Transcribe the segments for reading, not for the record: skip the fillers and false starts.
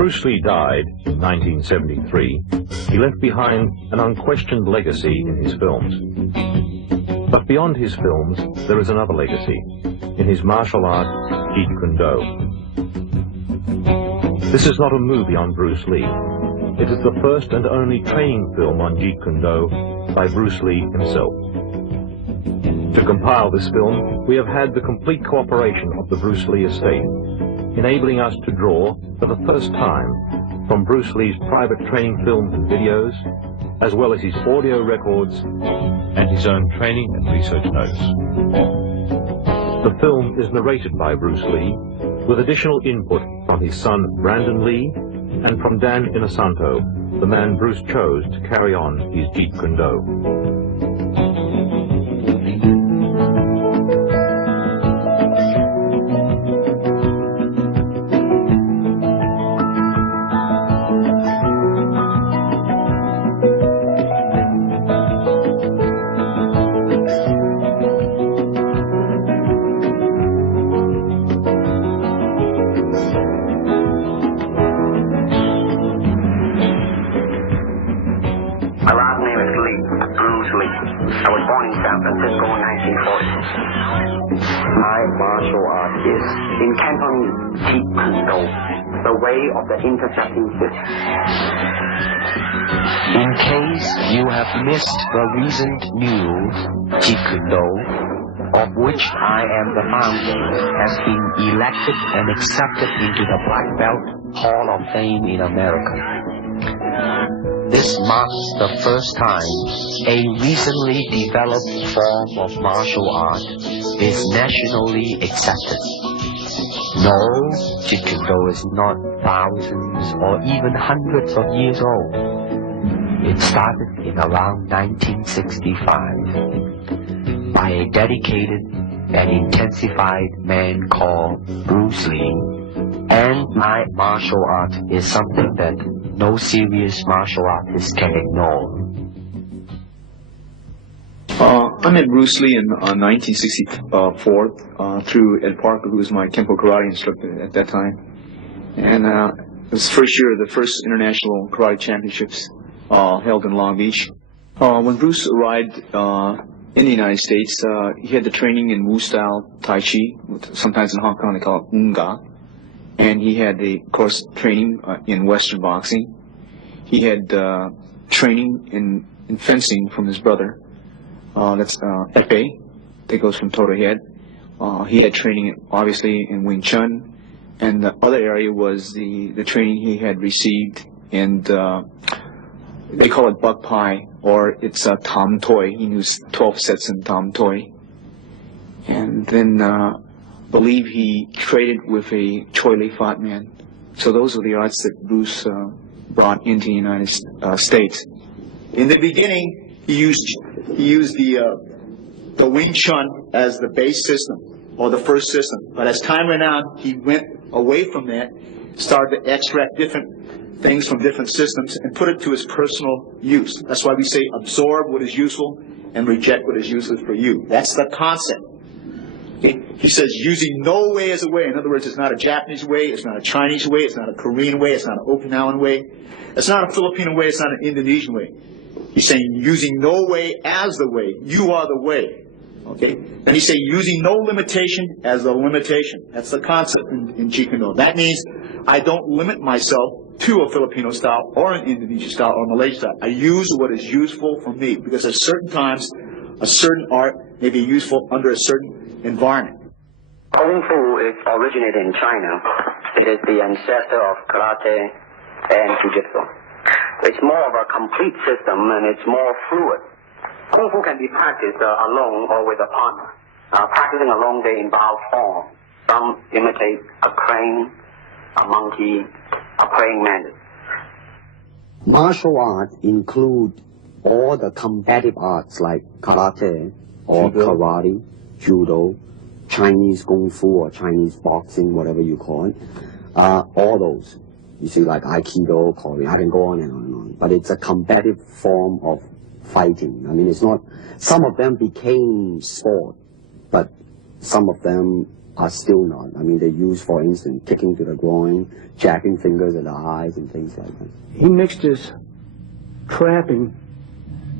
Bruce Lee died in 1973, he left behind an unquestioned legacy in his films. But beyond his films, there is another legacy, in his martial art, Jeet Kune Do. This is not a movie on Bruce Lee. It is the first and only training film on Jeet Kune Do by Bruce Lee himself. To compile this film, we have had the complete cooperation of the Bruce Lee estate, enabling us to draw, for the first time, from Bruce Lee's private training films and videos, as well as his audio records and his own training and research notes. The film is narrated by Bruce Lee, with additional input from his son Brandon Lee and from Dan Inosanto, the man Bruce chose to carry on his Jeet Kune Do. In case you have missed the recent new Jeet Kune Do, of which I am the founder, has been elected and accepted into the Black Belt Hall of Fame in America. This marks the first time a recently developed form of martial art is nationally accepted. No, Jeet Kune Do is not thousands or even hundreds of years old. It started in around 1965 by a dedicated and intensified man called Bruce Lee. And my martial art is something that no serious martial artist can ignore. I met Bruce Lee in 1964 through Ed Parker, who was my Kempo karate instructor at that time. And it was the first year of the first international karate championships held in Long Beach. When Bruce arrived in the United States, he had the training in Wu-style Tai Chi, sometimes in Hong Kong they call it Unga. And he had the, of course, training in Western boxing. He had training in fencing from his brother. That's Epee, that goes from toe to head. He had training, obviously, in Wing Chun. And the other area was the training he had received in, they call it Buk Pai, or it's Tam Toi. He knew 12 sets in Tam Toi. And then believe he traded with a Choi Li Fat man. So those are the arts that Bruce brought into the United States. In the beginning, he used the Wing Chun as the base system, or the first system. But as time went on, he went away from that, started to extract different things from different systems and put it to his personal use. That's why we say absorb what is useful and reject what is useless for you. That's the concept. Okay? He says using no way as a way. In other words, it's not a Japanese way, it's not a Chinese way, it's not a Korean way, it's not an Okinawan way, it's not a Filipino way, it's not an Indonesian way. He's saying using no way as the way. You are the way. Okay? And he's saying using no limitation as a limitation. That's the concept in Jeet Kune Do. That means I don't limit myself to a Filipino style or an Indonesian style or Malaysian style. I use what is useful for me, because at certain times a certain art may be useful under a certain environment. Kung Fu is originated in China. It is the ancestor of karate and jiu-jitsu. It's more of a complete system, and it's more fluid. Kung Fu can be practiced alone or with a partner. Practicing alone, they involve form. Some imitate a crane, a monkey, a praying mantis. Martial arts include all the combative arts like karate or karate, judo, Chinese kung fu or Chinese boxing, whatever you call it. All those. You see, like Aikido, Korean, I can go on and on and on. But it's a combative form of fighting. I mean, it's not, some of them became sport, but some of them are still not. I mean, they use, for instance, kicking to the groin, jabbing fingers at the eyes, and things like that. He mixed his trapping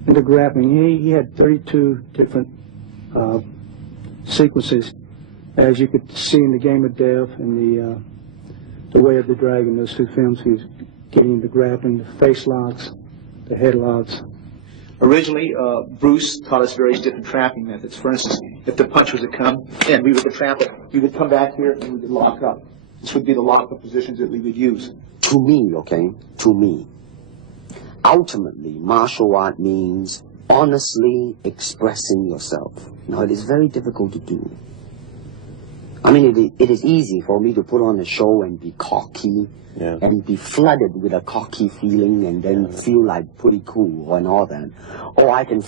into grappling. He had 32 different sequences, as you could see in The Game of Death and the Way of the Dragon. Those two films, he was getting into grappling, the face locks, the head locks. Originally, Bruce taught us various different trapping methods. For instance, if the punch was to come and we were to trap it, we would come back here and we would lock up. This would be the lock-up positions that we would use. To me, okay, to me, ultimately, martial art means honestly expressing yourself. Now, it is very difficult to do. I mean, it is easy for me to put on a show and be cocky, and be flooded with a cocky feeling and then feel like pretty cool and all that. Or I can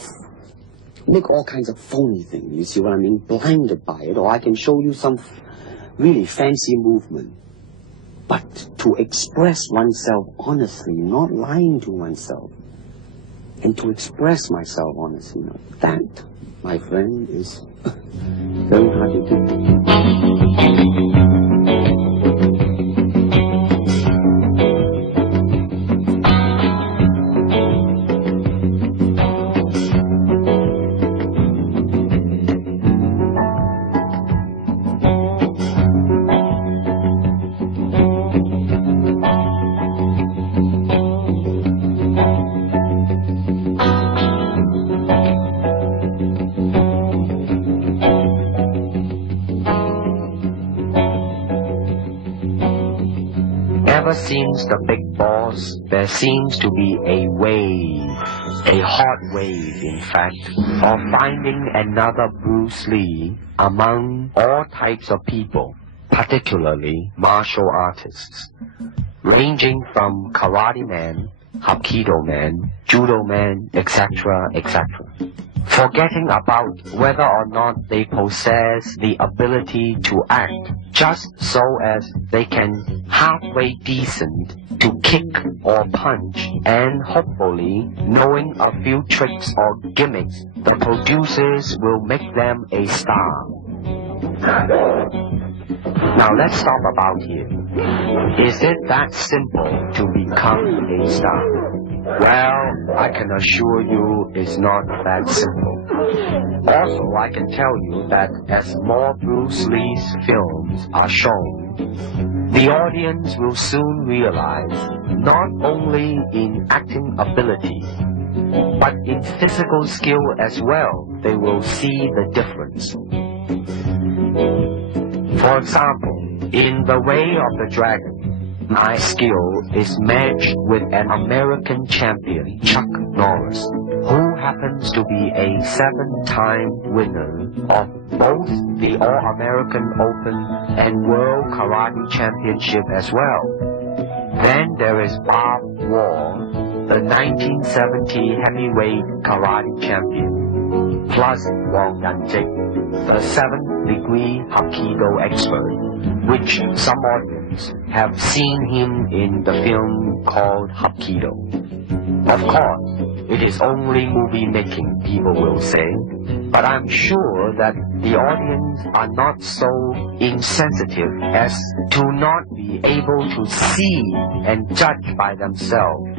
make all kinds of phony things, you see what I mean, blinded by it. Or I can show you some really fancy movement. But to express oneself honestly, not lying to oneself, and to express myself honestly, that, my friend, is very hard to do. Seems the big boss, there seems to be a wave, a hot wave in fact, of finding another Bruce Lee among all types of people, particularly martial artists, ranging from karate man, hapkido man, judo man, etc., etc. Forgetting about whether or not they possess the ability to act, just so as they can halfway decent to kick or punch, and hopefully, knowing a few tricks or gimmicks, the producers will make them a star. Now let's stop about here. Is it that simple to become a star? Well, I can assure you it's not that simple. Also, I can tell you that as more Bruce Lee's films are shown, the audience will soon realize not only in acting ability, but in physical skill as well, they will see the difference. For example, in The Way of the Dragon, my skill is matched with an American champion, Chuck Norris, who happens to be a 7-time winner of both the All-American Open and World Karate Championship as well. Then there is Bob Wall, the 1970 heavyweight karate champion, plus Wang Yanjik, the 7th-degree Hapkido expert, which some audience have seen him in the film called Hapkido. Of course, it is only movie making, people will say, but I'm sure that the audience are not so insensitive as to not be able to see and judge by themselves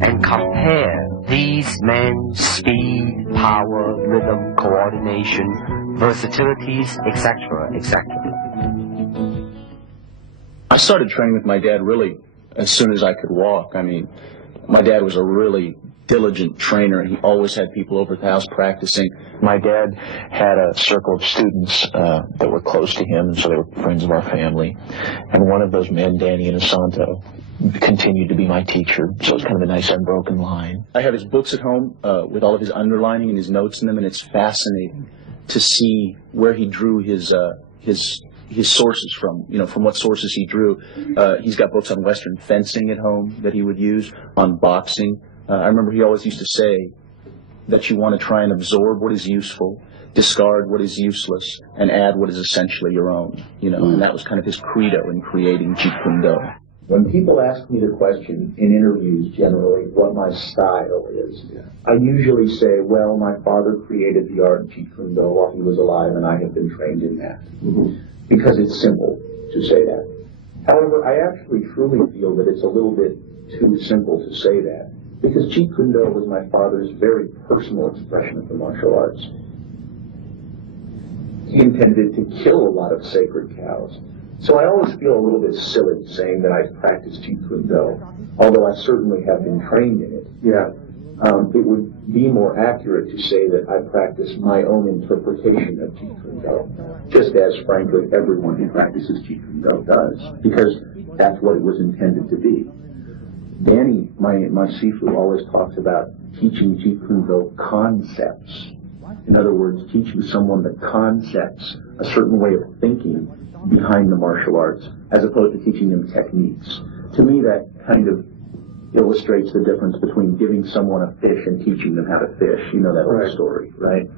and compare these men's speed, power, rhythm, coordination, versatilities, etc., etc. I started training with my dad really as soon as I could walk. I mean, my dad was a really diligent trainer. He always had people over at the house practicing. My dad had a circle of students that were close to him, and so they were friends of our family. And one of those men, Danny Inosanto, continued to be my teacher, so it's kind of a nice unbroken line. I have his books at home with all of his underlining and his notes in them, and it's fascinating to see where he drew his sources from, from what sources he drew. He's got books on Western fencing at home that he would use, on boxing. I remember he always used to say that you want to try and absorb what is useful, discard what is useless, and add what is essentially your own, and that was kind of his credo in creating Jeet Kune Do. When people ask me the question in interviews generally what my style is, I usually say, well, my father created the art of Jeet Kune Do while he was alive and I have been trained in that. Because it's simple to say that. However, I actually truly feel that it's a little bit too simple to say that. Because Jeet Kune Do was my father's very personal expression of the martial arts. He intended to kill a lot of sacred cows. So I always feel a little bit silly saying that I've practiced Jeet Kune Do, although I certainly have been trained in it. It would be more accurate to say that I practice my own interpretation of Jeet Kune Do, just as, frankly, everyone who practices Jeet Kune Do does, because that's what it was intended to be. Danny, my Sifu, always talks about teaching Jeet Kune Do concepts. In other words, teaching someone the concepts, a certain way of thinking behind the martial arts, as opposed to teaching them techniques. To me, that kind of illustrates the difference between giving someone a fish and teaching them how to fish. You know that old story, right?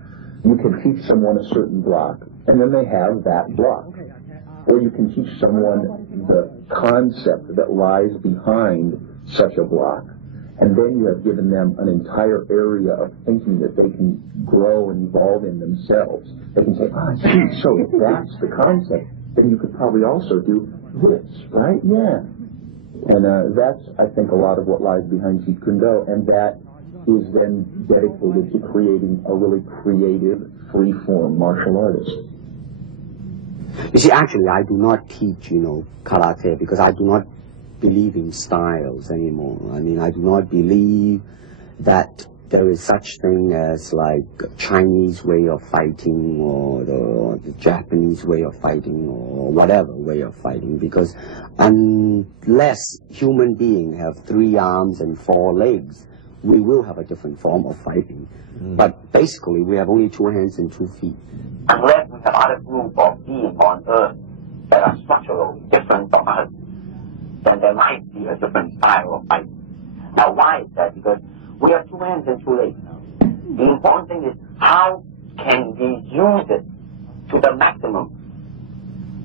You can teach someone a certain block, and then they have that block. Or you can teach someone the concept that lies behind such a block, and then you have given them an entire area of thinking that they can grow and evolve in themselves. They can say, gee, so if that's the concept, then you could probably also do this, right? Yeah. And that's, I think, a lot of what lies behind Jeet Kune Do, and that is then dedicated to creating a really creative, free-form martial artist. You see, actually, I do not teach, karate because I do not believe in styles anymore. I mean, I do not believe that there is such thing as like Chinese way of fighting or the Japanese way of fighting or whatever way of fighting, because unless human beings have 3 arms and 4 legs, we will have a different form of fighting. But basically, we have only 2 hands and 2 feet. Unless we have other group of beings on Earth that are structurally different from us, then there might be a different style of fight. Now, why is that? Because we have 2 hands and 2 legs now. The important thing is how can we use it to the maximum?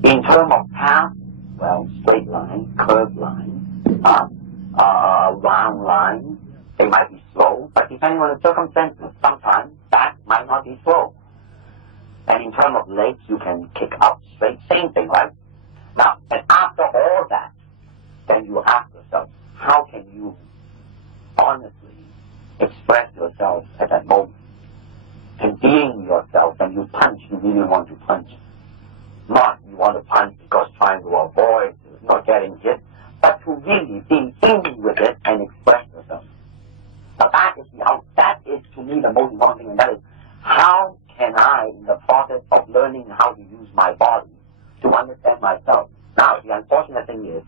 In terms of path, well, straight line, curved line, round line, they might be slow, but depending on the circumstances, sometimes that might not be slow. And in terms of legs, you can kick up straight, same thing, right? Now, and after all that, then you ask yourself, how can you honestly express yourself at that moment? And being yourself, when you punch, you really want to punch. Not you want to punch because trying to avoid not getting hit, but to really be in with it and express yourself. Now that is to me the most important thing, and that is how can I, in the process of learning how to use my body, to understand myself. Now, the unfortunate thing is,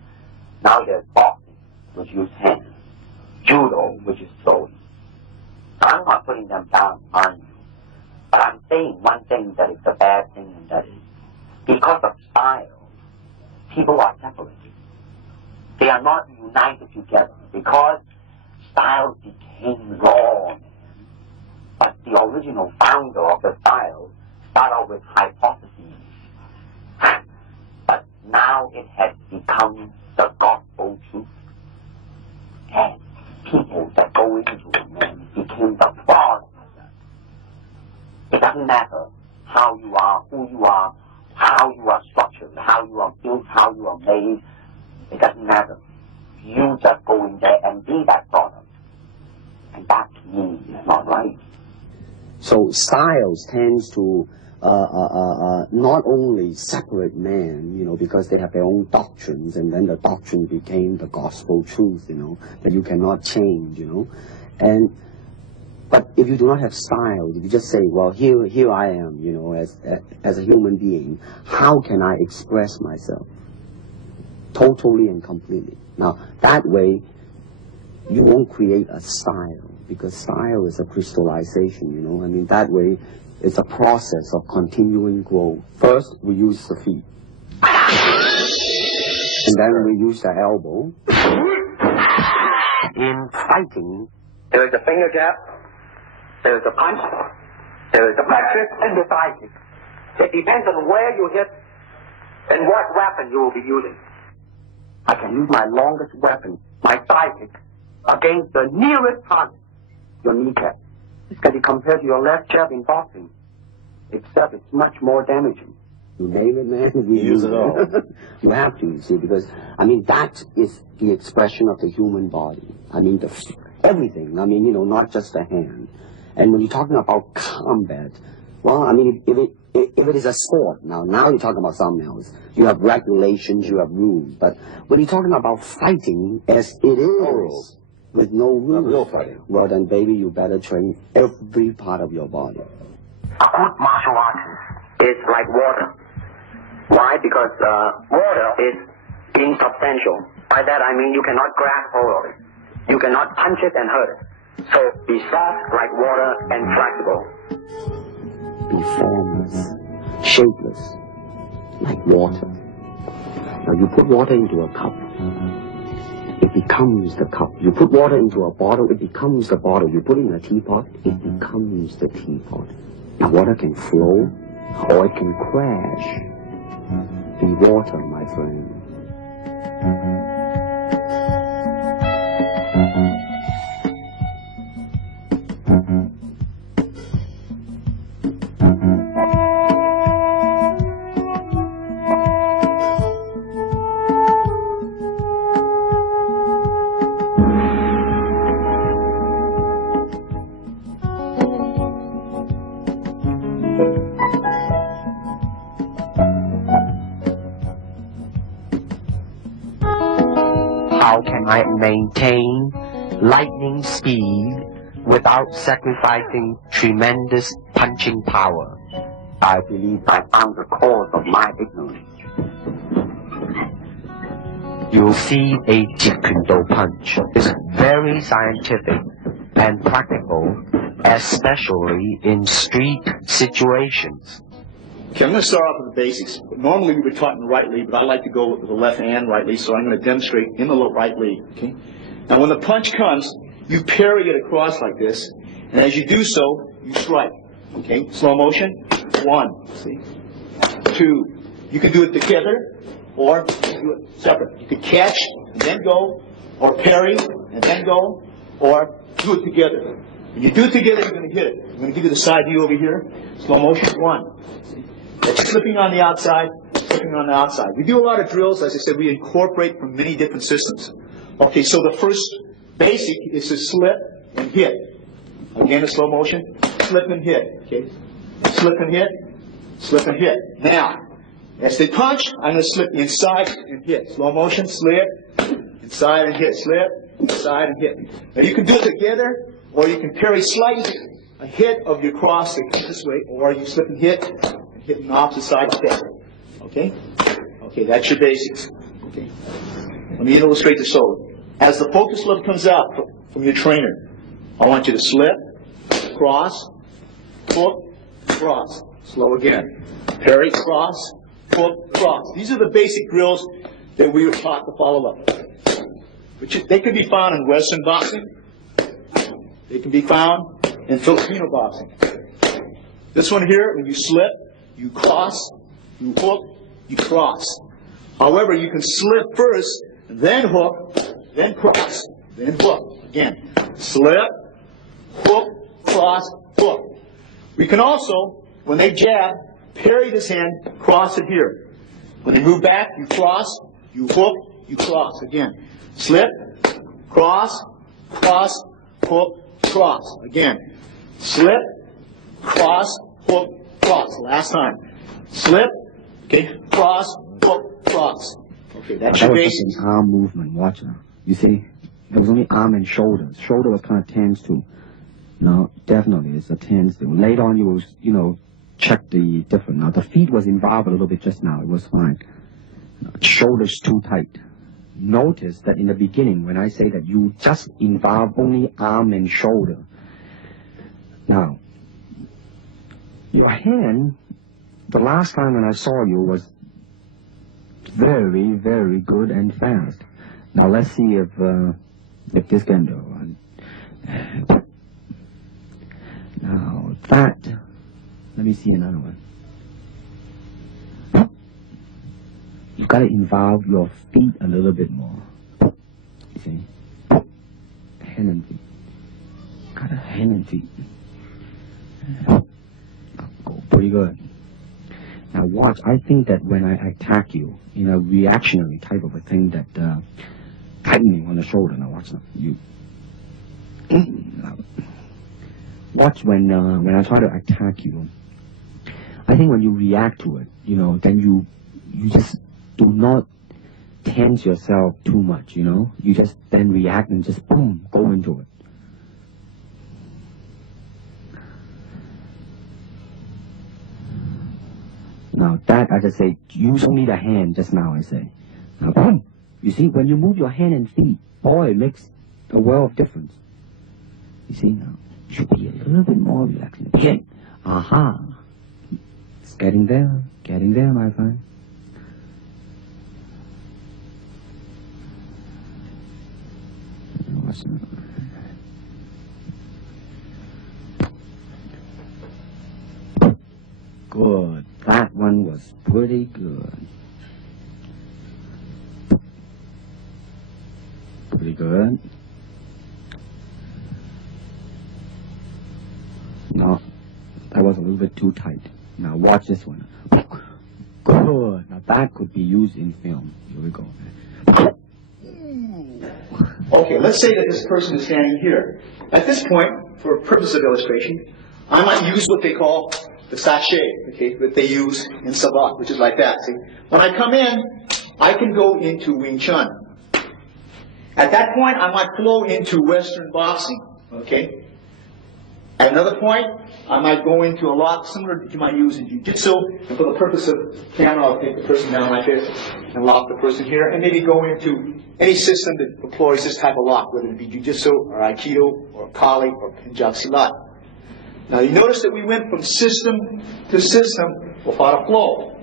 now there's boxing, which use hands, judo, which is throwing. I'm not putting them down on you, but I'm saying one thing that is the bad thing, and that is, because of style, people are separated. They are not united together, because styles became law. But the original founder of the style started out with hypotheses. But now it has become the gospel truth. And people that go into it, man, became the product of that. It doesn't matter how you are, who you are, how you are structured, how you are built, how you are made. It doesn't matter. You just go in there and be that product. And that, to me, is not right. So styles tends to not only separate men, because they have their own doctrines, and then the doctrine became the gospel truth, that you cannot change, But if you do not have style, if you just say, well, here I am, as a human being, how can I express myself? Totally and completely. Now, that way, you won't create a style, because style is a crystallization, that way, it's a process of continuing growth. First, we use the feet. And then we use the elbow. In fighting, there is a finger jab, there is a punch, there is a back fist, and the side kick. It depends on where you hit and what weapon you will be using. I can use my longest weapon, my thigh kick, against the nearest target, your kneecap. This can be compared to your left jab in boxing, except it's much more damaging. You name it, man. You use it all. You have to, you see, because, I mean, that is the expression of the human body. I mean, everything. I mean, not just the hand. And when you're talking about combat, well, I mean, if it is a sport, now you're talking about something else. You have regulations, you have rules. But when you're talking about fighting, as it is, with no rules, real fighting. Well, then, baby, you better train every part of your body. A good martial artist is like water. Why? Because water is insubstantial. By that I mean you cannot grasp hold of it. You cannot punch it and hurt it. So be soft like water and flexible. Be formless, shapeless, like water. Now you put water into a cup, it becomes the cup. You put water into a bottle, it becomes the bottle. You put it in a teapot, it becomes the teapot. Now water can flow, or it can crash. Be water, my friend. How can I maintain lightning speed without sacrificing tremendous punching power? I believe I found the cause of my ignorance. You'll see a Jeet Kune Do punch is very scientific and practical, especially in street situations. Okay, I'm going to start off with the basics. Normally we would taught in the right leg, but I like to go with the left and right leg, so I'm going to demonstrate in the right leg. Okay. Now when the punch comes, you parry it across like this, and as you do so, you strike. Okay. Slow motion. 1. See. 2. You can do it together, or do it separate. You can catch and then go, or parry and then go, or do it together. When you do it together, you're going to hit it. I'm going to give you the side view over here. Slow motion. 1. See. That's slipping on the outside, slipping on the outside. We do a lot of drills, as I said, we incorporate from many different systems. Okay, so the first basic is to slip and hit. Again, in slow motion, slip and hit. Okay, slip and hit, slip and hit. Now, as they punch, I'm going to slip inside and hit. Slow motion, slip, inside and hit, slip, inside and hit. Now you can do it together, or you can parry slightly a hit of your cross this way, or you slip and hit on the opposite side together. Okay? Okay, that's your basics. Okay. Let me illustrate this over. As the focus look comes out from your trainer, I want you to slip, cross, hook, cross. Slow again. Parry, cross, hook, cross. These are the basic drills that we were taught to follow up. They can be found in Western boxing. They can be found in Filipino boxing. This one here, when you slip, you cross, you hook, you cross. However, you can slip first, then hook, then cross, then hook. Again, slip, hook, cross, hook. We can also, when they jab, parry this hand, cross it here. When they move back, you cross, you hook, you cross. Again, slip, cross, cross, hook, cross. Again, slip, cross, hook, cross. Last time. Slip, okay, cross, hook, cross. Okay, that's your basics. That was just an arm movement, watch now. You see, it was only arm and shoulder. Shoulder was kind of tense too. No, definitely, it's a tense thing. Later on, you will, check the different. Now, the feet was involved a little bit just now. It was fine. Shoulders too tight. Notice that in the beginning, when I say that you just involve only arm and shoulder. Now, your hand, the last time when I saw you was very, very good and fast. Now let's see if this can do. Now that, let me see another one. You got to involve your feet a little bit more. You see? Hand and feet. Got a hand and feet. Oh, pretty good. Now watch, I think that when I attack you in a reactionary type of a thing that tightening on the shoulder, now watch now, you. Watch when I try to attack you. I think when you react to it, you know, then you just do not tense yourself too much, you know. You just then react and just boom, go into it. Now that, as I say, use only the hand just now, I say. Now boom! You see, when you move your hand and feet, boy, it makes a world of difference. You see, now, you should be a little bit more relaxed. Again, aha! It's getting there, my friend. Good. That one was pretty good. Pretty good. No, that was a little bit too tight. Now watch this one. Good. Now that could be used in film. Here we go. Okay, let's say that this person is standing here. At this point, for purpose of illustration, I might use what they call the sachet, okay, that they use in Savate, which is like that. See, when I come in, I can go into Wing Chun. At that point, I might flow into Western boxing, okay. At another point, I might go into a lock similar to you might use in Jiu-Jitsu, and for the purpose of camera, I'll take the person down like this and lock the person here, and maybe go into any system that employs this type of lock, whether it be Jiu-Jitsu or Aikido or Kali or Punjab Silat. Now you notice that we went from system to system without a flow.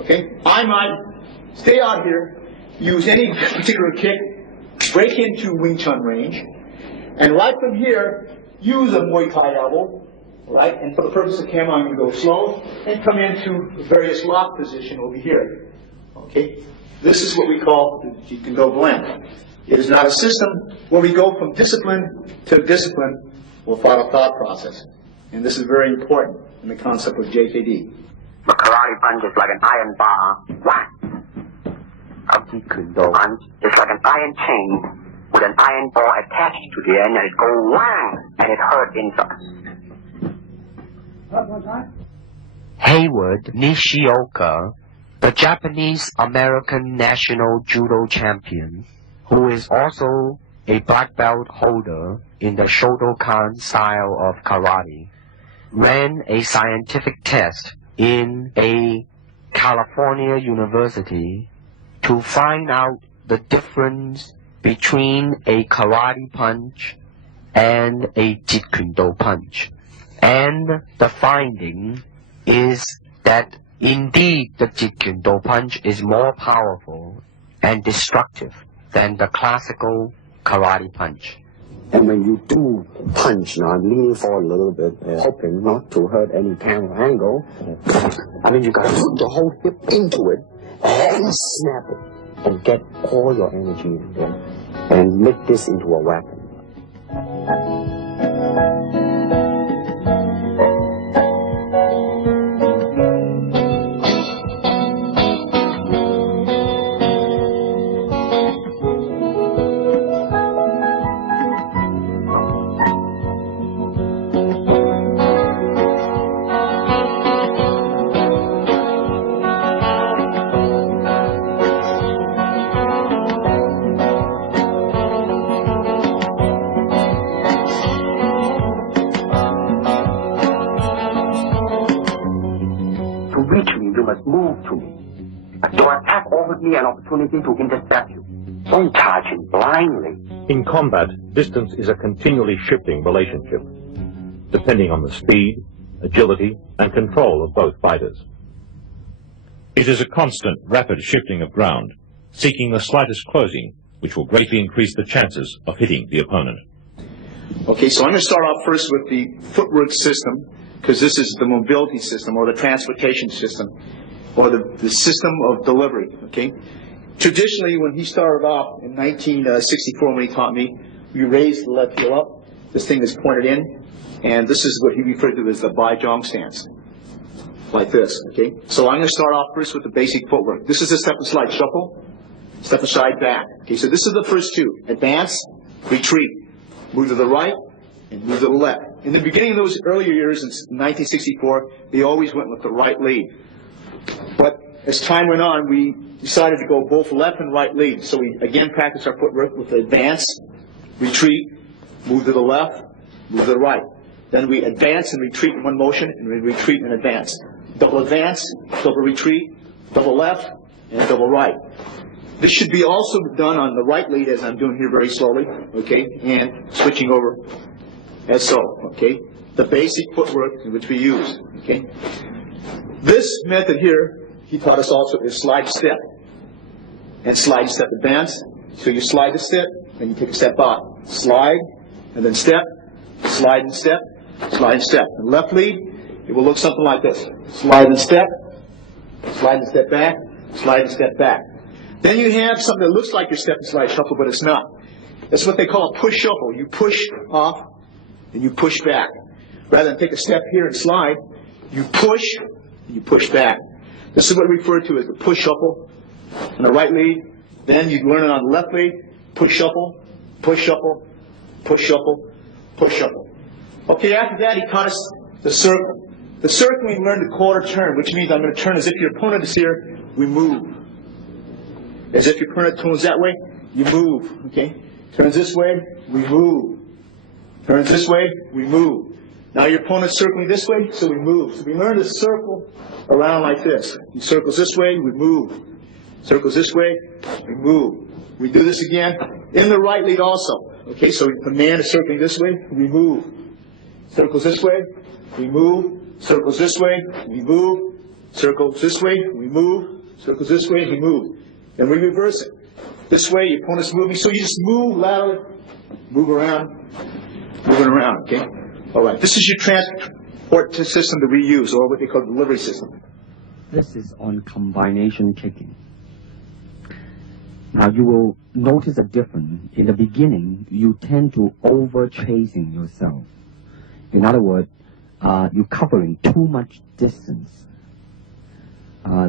Okay? I might stay out here, use any particular kick, break into Wing Chun range, and right from here, use a Muay Thai elbow, right? And for the purpose of camera, I'm going to go slow and come into the various lock position over here. Okay? This is what we call the Jeet Kune Do blend. It is not a system where we go from discipline to discipline without a thought process. And this is very important in the concept of JKD. The karate punch is like an iron bar. Whack! A Jeet Kune Do punch is like an iron chain with an iron ball attached to the end, and it goes whang, and it hurt inside. Hayward Nishioka, the Japanese-American national judo champion, who is also a black belt holder in the Shotokan style of karate, ran a scientific test in a California university to find out the difference between a karate punch and a Jeet Kune Do punch. And the finding is that indeed the Jeet Kune Do punch is more powerful and destructive than the classical karate punch. And when you do punch, now I'm leaning forward a little bit, hoping not to hurt any camera angle. I mean, you got to put the whole hip into it and snap it and get all your energy in there and make this into a weapon. An opportunity to intercept you. Don't charge him blindly. In combat, distance is a continually shifting relationship, depending on the speed, agility, and control of both fighters. It is a constant, rapid shifting of ground, seeking the slightest closing, which will greatly increase the chances of hitting the opponent. Okay, so I'm going to start off first with the footwork system, because this is the mobility system or the transportation system. or the system of delivery, okay? Traditionally, when he started off in 1964, when he taught me, you raise the left heel up, this thing is pointed in, and this is what he referred to as the Baijong stance, like this, okay? So I'm going to start off first with the basic footwork. This is a step and slide shuffle, step aside back. Okay, so this is the first two. Advance, retreat, move to the right, and move to the left. In the beginning of those earlier years, in 1964, they always went with the right lead. But as time went on, we decided to go both left and right lead. So we again practiced our footwork with the advance, retreat, move to the left, move to the right. Then we advance and retreat in one motion, and we retreat and advance. Double advance, double retreat, double left, and double right. This should be also done on the right lead, as I'm doing here very slowly, okay, and switching over as so, okay. The basic footwork which we use, okay. This method here, he taught us also, is slide step. And slide step advance. So you slide the step, then you take a step out. Slide, and then step, slide and step, slide and step. And left lead, it will look something like this. Slide and step back, slide and step back. Then you have something that looks like your step and slide shuffle, but it's not. That's what they call a push shuffle. You push off, and you push back. Rather than take a step here and slide, you push, and you push back. This is what we refer to as the push shuffle on the right lead. Then you learn it on the left lead, push shuffle, push shuffle, push shuffle, push shuffle. Okay, after that he taught us the circle. The circle we learned the quarter turn, which means I'm going to turn as if your opponent is here, we move. As if your opponent turns that way, you move, okay? Turns this way, we move. Turns this way, we move. Now your opponent's circling this way, so we move. So we learn to circle around like this. He circles this way, we move. Circles this way, we move. We do this again in the right lead also. Okay, so the man is circling this way, we move. Circles this way, we move. Circles this way, we move. Circles this way, we move. Circles this way, we move. Then we reverse it. This way, your opponent's moving, so you just move laterally, move around, moving around, okay? All right, this is your transport system that we use, or what they call the delivery system. This is on combination kicking. Now you will notice a difference. In the beginning, you tend to over-chasing yourself. In other words, you're covering too much distance.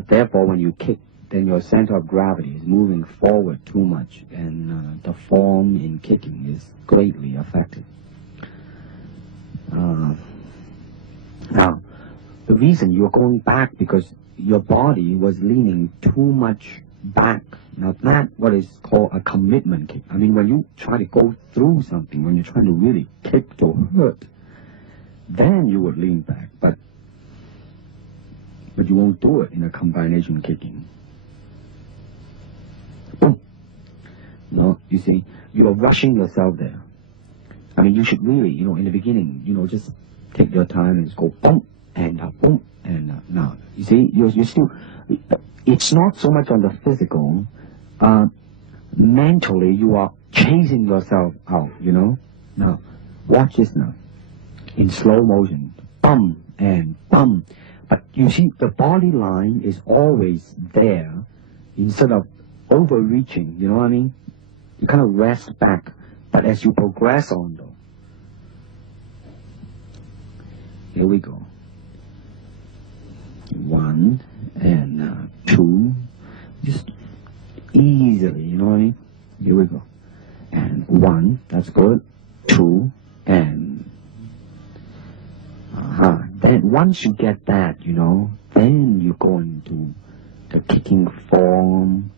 Therefore, when you kick, then your center of gravity is moving forward too much, and the form in kicking is greatly affected. Now, the reason you're going back because your body was leaning too much back. Now, that's what is called a commitment kick. I mean, when you try to go through something, when you're trying to really kick to hurt, then you would lean back, but you won't do it in a combination kicking. Boom. No, you see, you're rushing yourself there. I mean, you should really, in the beginning, just take your time and just go boom, and boom, and now, you see, you're still, it's not so much on the physical, mentally you are chasing yourself out, Now, watch this now. In slow motion, bum and bum. But you see, the body line is always there instead of overreaching, you know what I mean? You kind of rest back, but as you progress on, though. Here we go. 1 and 2, just easily, you know what I mean? Here we go. And 1, that's good. 2, and then once you get that, then you go into the kicking form,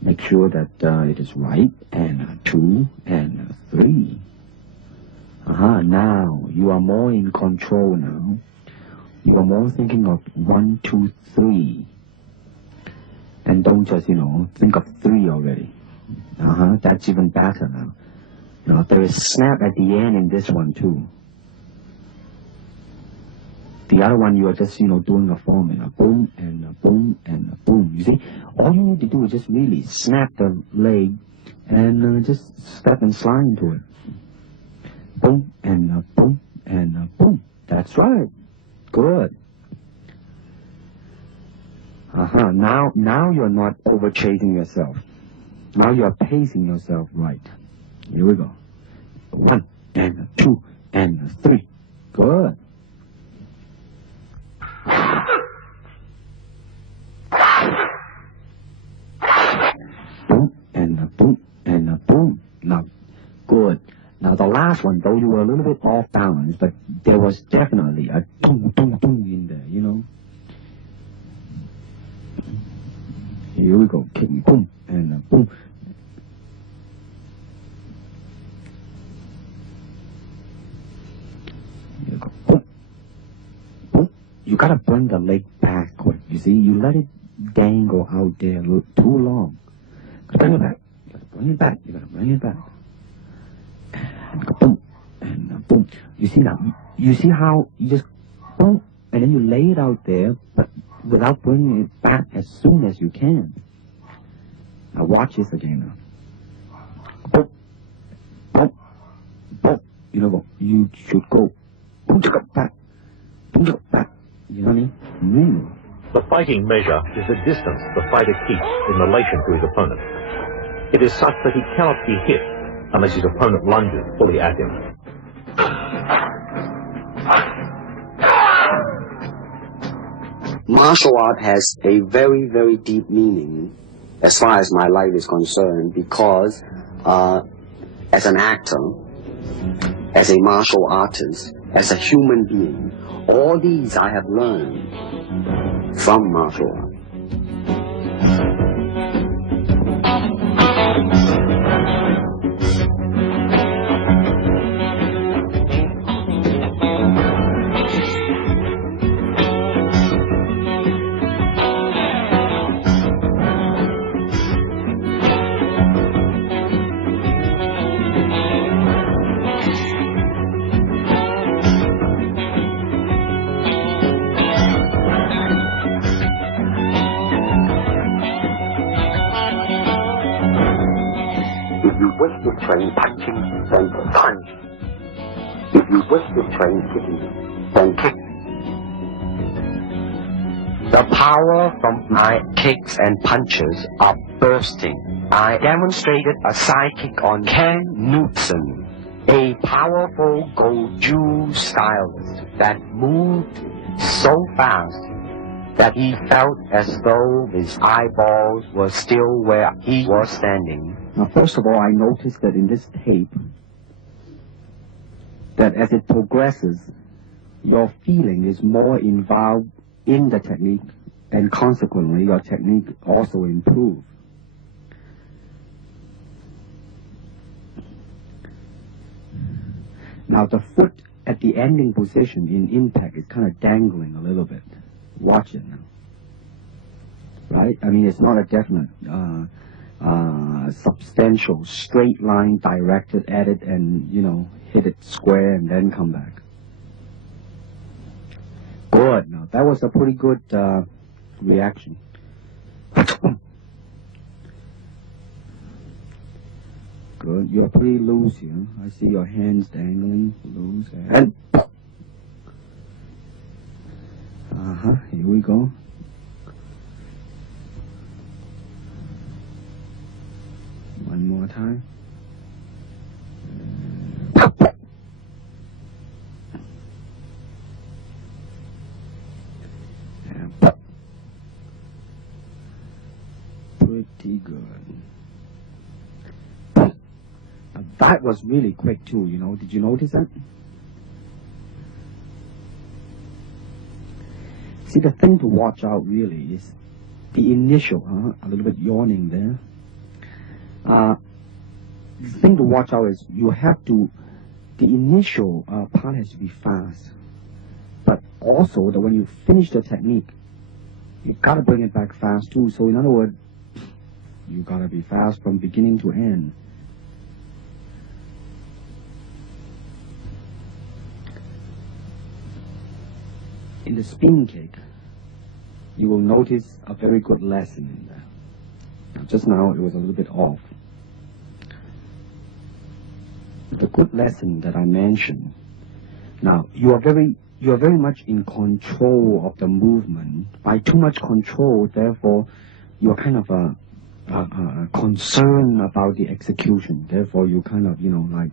make sure that it is right, and 2 and 3. Now you are more in control now. You are more thinking of 1, 2, 3. And don't just, think of 3 already. That's even better now. Now there is snap at the end in this one too. The other one, you are just, doing a form and a boom and a boom and a boom. You see, all you need to do is just really snap the leg and just step and slide into it. Boom and a boom and a boom. That's right. Good. Now you're not overchasing yourself. Now you're pacing yourself right. Here we go. 1 and 2 and 3. Good. Boom and a boom and a boom. Now, good. Now the last one, though, you were a little bit off balance, but there was definitely a boom, boom, boom in there, you know. Here we go. Kick, boom and a boom. Here we go. Boom. Boom. You gotta bring the leg back quick. You see, you let it dangle out there too long. Gotta bring it back. You gotta bring it back. You gotta bring it back. And go boom and boom. You see now? You see how you just boom and then you lay it out there, but without bringing it back as soon as you can. Now watch this again now. Boom, boom, boom. You know, you should go boom, back, boom, back. You know what I mean? The fighting measure is the distance the fighter keeps in relation to his opponent. It is such that he cannot be hit unless his opponent lunges fully at him. Martial art has a very, very deep meaning as far as my life is concerned, because as an actor, as a martial artist, as a human being, all these I have learned from martial art. Train punching, then punch. If you wish to train kicking, then kick. The power from my kicks and punches are bursting. I demonstrated a sidekick on Ken Knutson, a powerful Goju stylist that moved so fast that he felt as though his eyeballs were still where he was standing. Now, first of all, I noticed that in this tape, that as it progresses, your feeling is more involved in the technique, and consequently, your technique also improves. Now, the foot at the ending position in impact is kind of dangling a little bit. Watch it now. Right? I mean, it's not a definite, substantial, straight line directed at it and, you know, hit it square and then come back. Good. Now, that was a pretty good reaction. Good. You're pretty loose here. I see your hands dangling loose. And here we go. One more time. Pretty good. Now that was really quick too, you know. Did you notice that? See, the thing to watch out really is the initial, a little bit yawning there. The thing to watch out is you have to, the initial part has to be fast. But also that when you finish the technique, you gotta bring it back fast too. So in other words, you gotta be fast from beginning to end. In the spin kick, you will notice a very good lesson in there. Now, just now it was a little bit off. The good lesson that I mentioned. Now, you are very you're very much in control of the movement. By too much control, therefore, you're kind of concerned about the execution. Therefore, you kind of, like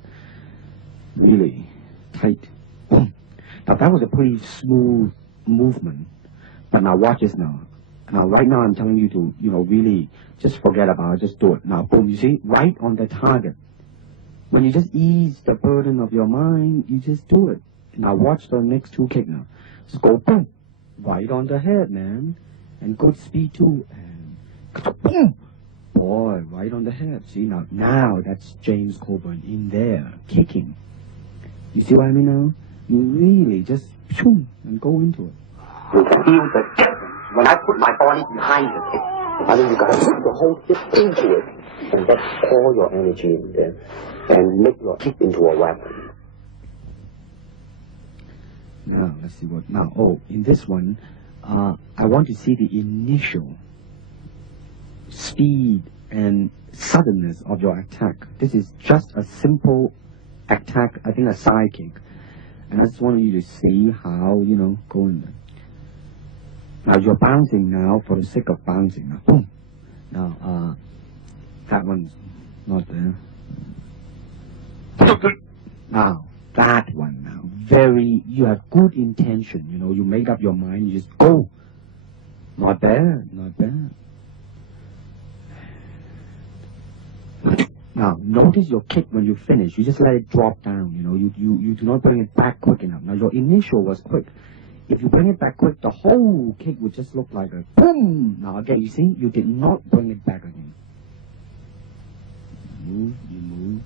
really tight. Now, that was a pretty smooth movement. But now watch this now. Now, right now, I'm telling you to, really just forget about it. Just do it. Now, boom, you see, right on the target. When you just ease the burden of your mind, you just do it. Now, watch the next two kick now. Just go, boom, right on the head, man. And good speed, too. And boom, boy, right on the head. See, now that's James Coburn in there, kicking. You see what I mean now? You really just, shoom, and go into it. You feel the difference. When I put my body behind the kick, I mean, you gotta put your whole kick into it and just pour your energy in there and make your kick into a weapon. Now, let's see what, in this one, I want to see the initial speed and suddenness of your attack. This is just a simple attack, I think a side kick. And I just want you to see how, go in there. Now you're bouncing now for the sake of bouncing. Now, boom. Now, that one's not there. Now, that one now. You have good intention, you made up your mind, you just go. Not bad, not bad. Now, notice your kick when you finish, you just let it drop down, you do not bring it back quick enough. Now, your initial was quick. If you bring it back quick, the whole kick would just look like a boom. Now, again, you see, you did not bring it back again. You move,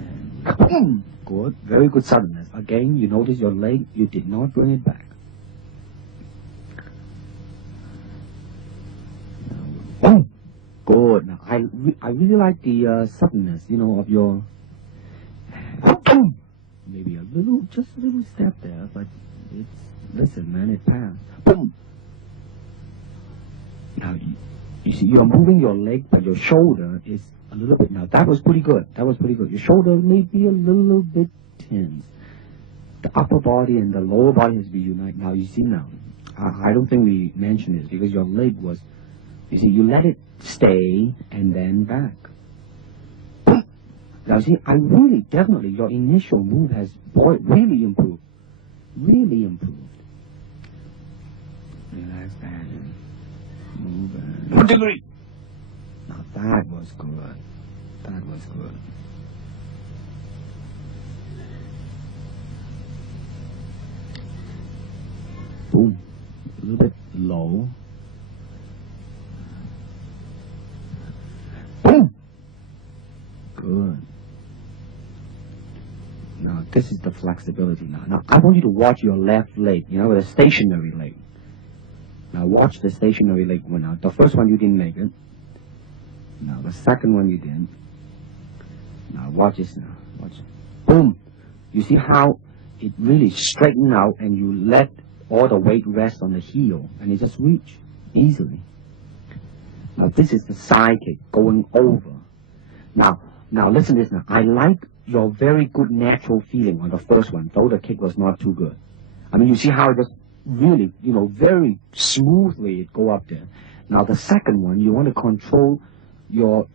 and boom. Good, very good suddenness. Again, you notice your leg, you did not bring it back. Boom. Good. Now, I really like the suddenness, of your... Maybe just a little step there, but it's... Listen, man, it passed. Boom. Now, you see, you're moving your leg, but your shoulder is a little bit... Now, that was pretty good. That was pretty good. Your shoulder may be a little bit tense. The upper body and the lower body has to be united. Now, you see now, I don't think we mentioned this because your leg was... You see, you let it stay and then back. Now, see, I really, definitely, your initial move has, really improved. Really improved. Relax that and move and... 1 degree! Now, that was good. That was good. Boom. A little bit low. Boom! Good. Now, this is the flexibility now. Now, I want you to watch your left leg, with a stationary leg. Now, watch the stationary leg one out. The first one, you didn't make it. Now, the second one, you did. Now, watch this now. Watch it. Boom! You see how it really straightened out and you let all the weight rest on the heel and it just reach easily. Now, this is the side kick going over. Now, listen to this now. I like your very good natural feeling on the first one, though the kick was not too good. I mean, you see how it just really, very smoothly it go up there. Now, the second one, you want to control your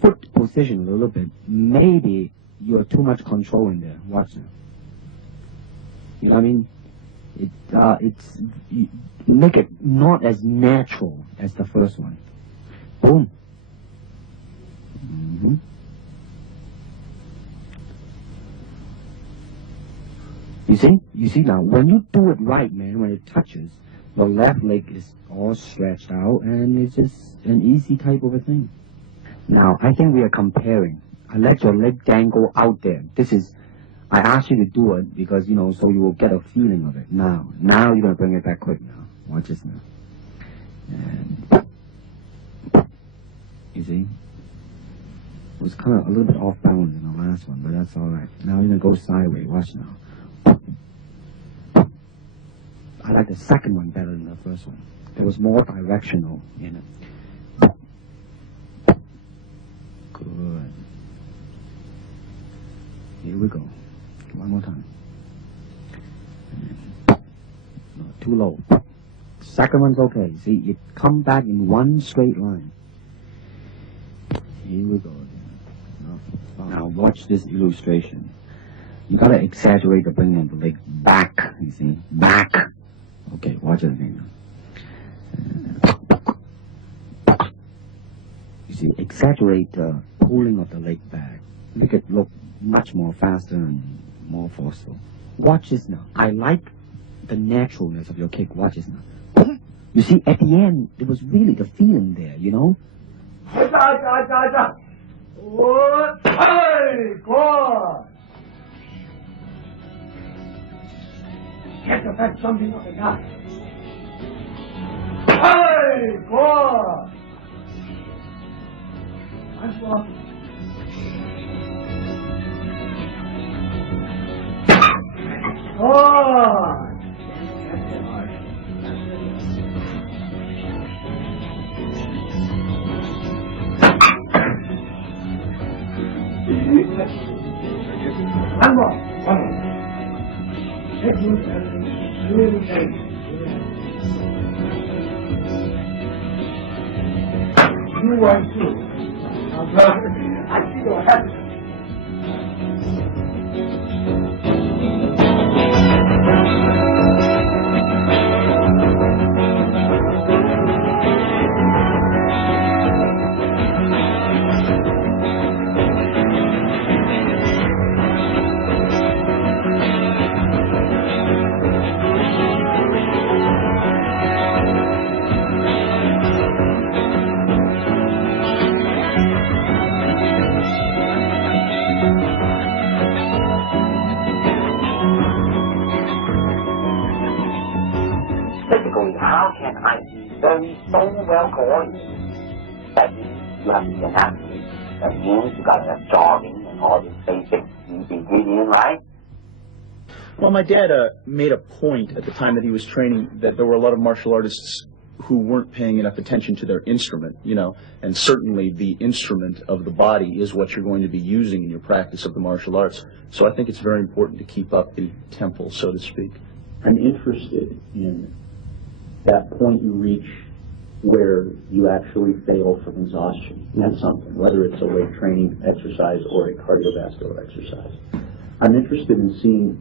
foot position a little bit. Maybe you're too much control in there. Watch it. You know what I mean? Make it not as natural as the first one. Boom. Mm-hmm. You see now, when you do it right, man, when it touches, the left leg is all stretched out, and it's just an easy type of a thing. Now, I think we are comparing. I let your leg dangle out there. I asked you to do it because, so you will get a feeling of it. Now you're going to bring it back quick now. Watch this now. And, you see? It was kind of a little bit off balance in the last one, but that's all right. Now you're going to go sideways. Watch now. I like the second one better than the first one. It was more directional in it. Good. Here we go. One more time. too low. Second one's okay. See, you come back in one straight line. Here we go. Now watch this illustration. You gotta exaggerate the bringing of the leg back, you see? Back. Okay, watch it again. You see, exaggerate the pulling of the leg back. Make it look much more faster and more forceful. Watch this now. I like the naturalness of your kick. Watch this now. You see, at the end, there was really the feeling there, you know? Get the back something of the guy. Hey, good. Nice one. Good. One more. One more. You want to? I see what happens. How can I be very so well coordinated? That means you have to be an athlete. That means you got to have jogging and all these basic ingredients, right? Well, my dad made a point at the time that he was training that there were a lot of martial artists who weren't paying enough attention to their instrument, you know, and certainly the instrument of the body is what you're going to be using in your practice of the martial arts. So I think it's very important to keep up the tempo, so to speak. I'm interested in that point you reach where you actually fail from exhaustion. That's something, whether it's a weight training exercise or a cardiovascular exercise. I'm interested in seeing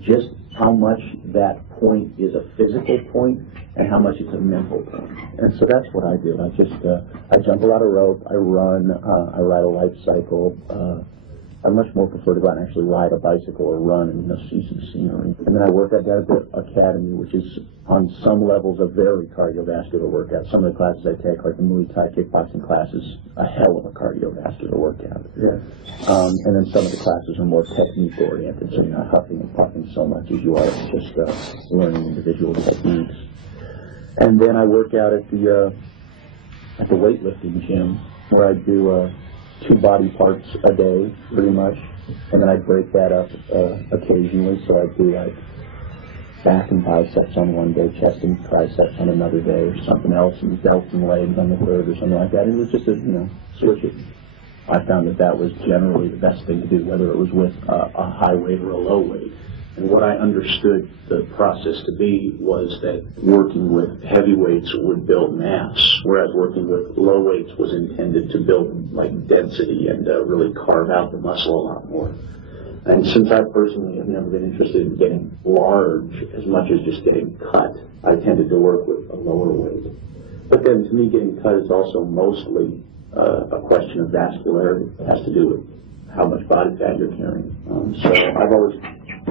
just how much that point is a physical point and how much it's a mental point. And so that's what I do. I jump a lot of rope, I run, I ride a life cycle. I much more prefer to go out and actually ride a bicycle or run and see some scenery. And then I work at the academy, which is on some levels a very cardiovascular workout. Some of the classes I take, like the Muay Thai kickboxing classes, a hell of a cardiovascular workout. Yeah. And then some of the classes are more technique oriented, so you're not huffing and puffing so much as you are just learning individual techniques. And then I work out at the weightlifting gym, where I do 2 body parts a day, pretty much, and then I break that up occasionally. So I do like back and biceps on one day, chest and triceps on another day, or something else, and delts and legs on the third, or something like that. And it was just switch it. I found that was generally the best thing to do, whether it was with a high weight or a low weight. And what I understood the process to be was that working with heavy weights would build mass, whereas working with low weights was intended to build like density and really carve out the muscle a lot more. And since I personally have never been interested in getting large as much as just getting cut, I tended to work with a lower weight. But then to me, getting cut is also mostly a question of vascularity. It has to do with how much body fat you're carrying. So I've always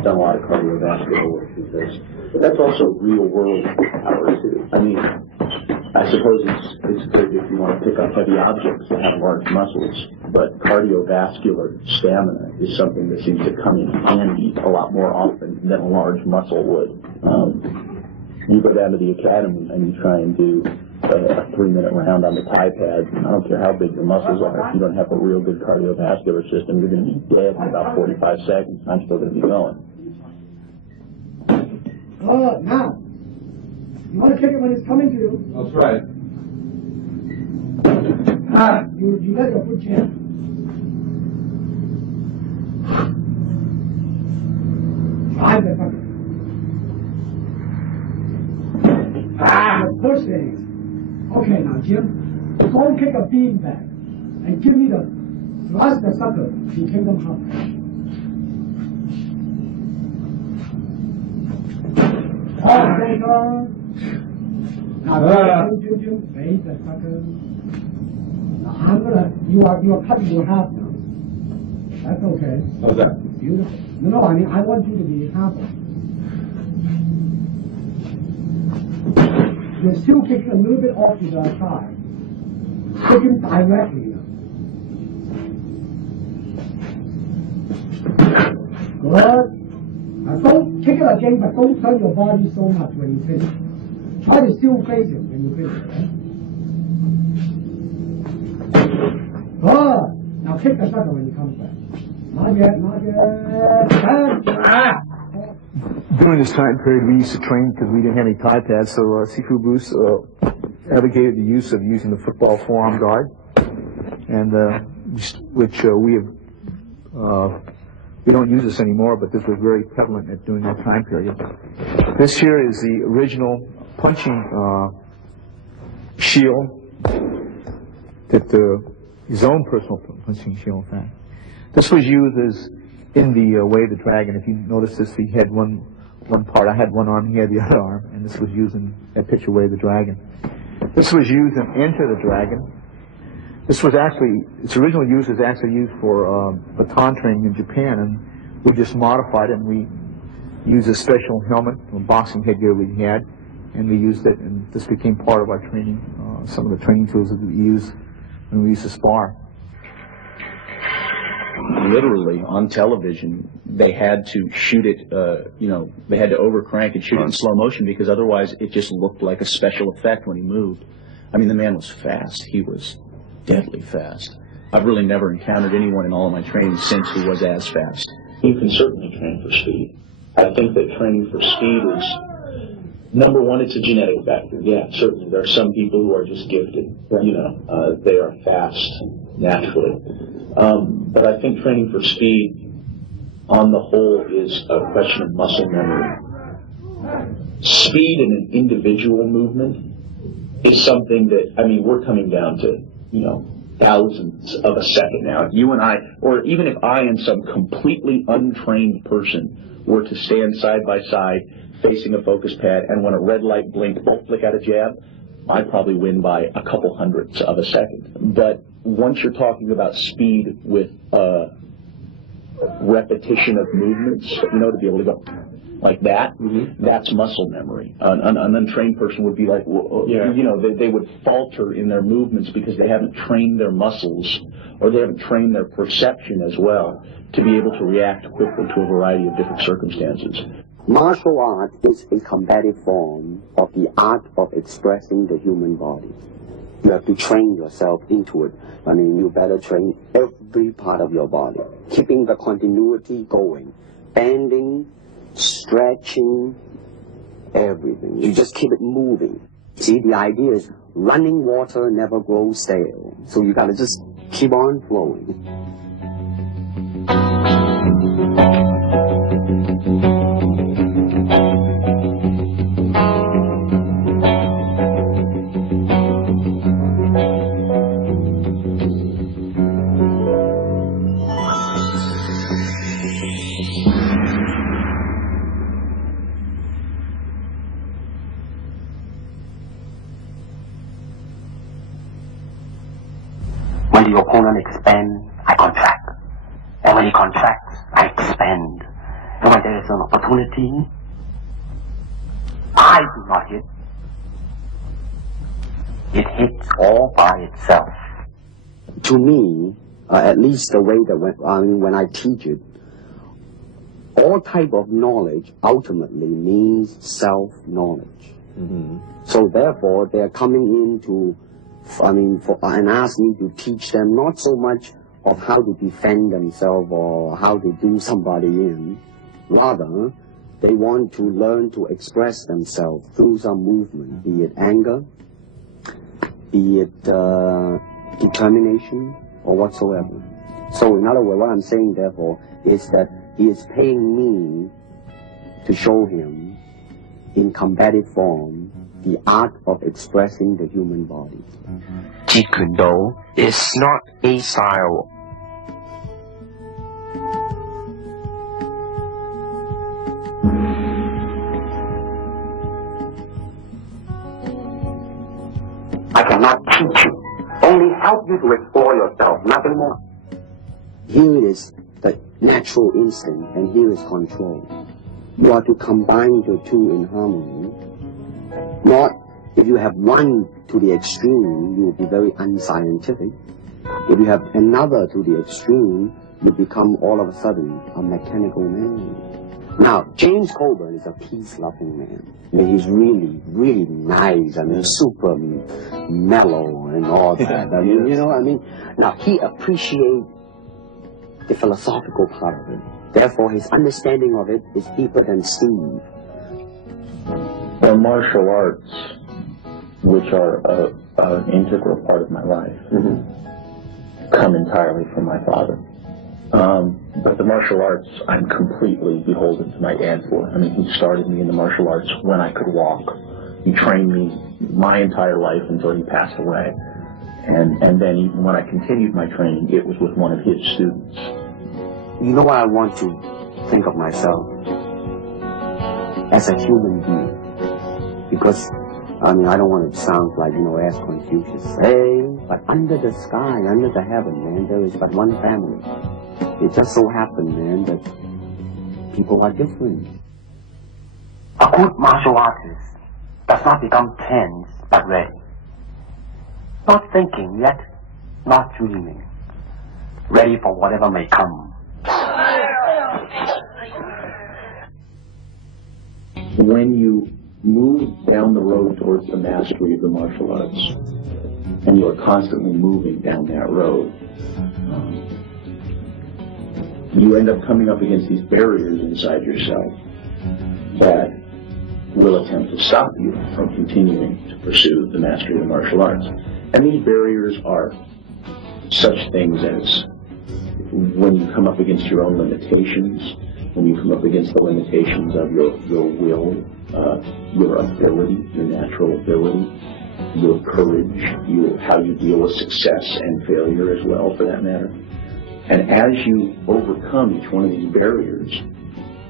done a lot of cardiovascular work because that's also real world power too. I mean, I suppose it's good if you want to pick up heavy objects that have large muscles, but cardiovascular stamina is something that seems to come in handy a lot more often than a large muscle would. You go down to the academy and you try and do a 3-minute round on the Thai pad. I don't care how big your muscles are. If you don't have a real good cardiovascular system, you're going to be dead in about 45 seconds. I'm still going to be going. Now, you want to kick it when it's coming to you. That's right. You let your foot jam. Drive the fucker. Okay, now Jim, go kick a bean bag and give me the thrust the sucker. She kick them up. Oh, Baker. Now Jim, face the sucker. Now you are cutting your half now. That's okay. How's that? Beautiful. No, I mean I want you to be half. You're still kicking a little bit off to the side. Kicking directly. Good. Now don't kick it again, but don't turn your body so much when you finish. Try to still face it when you finish. Right? Good. Now kick the sucker when he comes back. Not yet, not yet. During this time period, we used to train because we didn't have any Thai pads, so Sifu Bruce advocated the use of using the football forearm guard, and which we don't use this anymore, but this was very prevalent during that time period. This here is the original punching shield that his own personal punching shield, in fact. This was used as in the Way of the Dragon. If you notice this, he had one part. I had one arm, he had the other arm, and this was used in that picture, Way of the Dragon. This was used in Enter the Dragon. This was actually, its original use was actually used for baton training in Japan, and we just modified it, and we used a special helmet, a boxing headgear we had, and we used it, and this became part of our training, some of the training tools that we used when we used to spar. Literally on television, they had to shoot it, they had to overcrank and shoot it in slow motion because otherwise it just looked like a special effect when he moved. I mean, the man was fast. He was deadly fast. I've really never encountered anyone in all of my training since who was as fast. You can certainly train for speed. I think that training for speed is, number one, it's a genetic factor. Yeah, certainly. There are some people who are just gifted. They are fast naturally. But I think training for speed, on the whole, is a question of muscle memory. Speed in an individual movement is something that, I mean, we're coming down to, thousandths of a second now. You and I, or even if I and some completely untrained person were to stand side by side facing a focus pad, and when a red light blinked, both flick out a jab, I'd probably win by a couple hundredths of a second. But once you're talking about speed with repetition of movements, to be able to go like that, that's muscle memory. An untrained person would be like, they would falter in their movements because they haven't trained their muscles, or they haven't trained their perception as well to be able to react quickly to a variety of different circumstances. Martial art is a combative form of the art of expressing the human body. You have to train yourself into it. I mean, you better train every part of your body, keeping the continuity going, bending, stretching, everything. You just keep it moving. See, the idea is running water never grows stale. So you gotta just keep on flowing. When the opponent expands, I contract. And when he contracts, I expand. And when there is an opportunity, I do not hit. It hits all by itself. To me, at least the way that when I teach it, all type of knowledge ultimately means self-knowledge. So therefore, they're coming in to and ask me to teach them not so much of how to defend themselves or how to do somebody in. Rather, they want to learn to express themselves through some movement, be it anger, be it determination, or whatsoever. So in other words, what I'm saying, therefore, is that he is paying me to show him in combative form the art of expressing the human body. Jeet Kune Do is not a style. I cannot teach you, only help you to explore yourself, nothing more. Here is the natural instinct, and here is control. You are to combine the two in harmony. Not, if you have one to the extreme, you will be very unscientific. If you have another to the extreme, you become all of a sudden a mechanical man. Now, James Coburn is a peace-loving man. I mean, he's really, really nice. I mean, super mellow and all that. I mean, you know, I mean, now he appreciates the philosophical part of it. Therefore, his understanding of it is deeper than Steve. The martial arts, which are an integral part of my life, come entirely from my father. But the martial arts, I'm completely beholden to my dad for. I mean, he started me in the martial arts when I could walk. He trained me my entire life until he passed away. And then even when I continued my training, it was with one of his students. You know what I want to think of myself? As a human being. Because, I mean, I don't want to sound like, you know, as Confucius. Hey, but under the sky, under the heaven, man, there is but one family. It just so happened, man, that people are different. A good martial artist does not become tense, but ready. Not thinking yet, not dreaming. Ready for whatever may come. When you move down the road towards the mastery of the martial arts, and you are constantly moving down that road, you end up coming up against these barriers inside yourself that will attempt to stop you from continuing to pursue the mastery of the martial arts. And these barriers are such things as when you come up against your own limitations, when you come up against the limitations of your will, your ability, your natural ability, your courage, how you deal with success and failure as well, for that matter. And as you overcome each one of these barriers,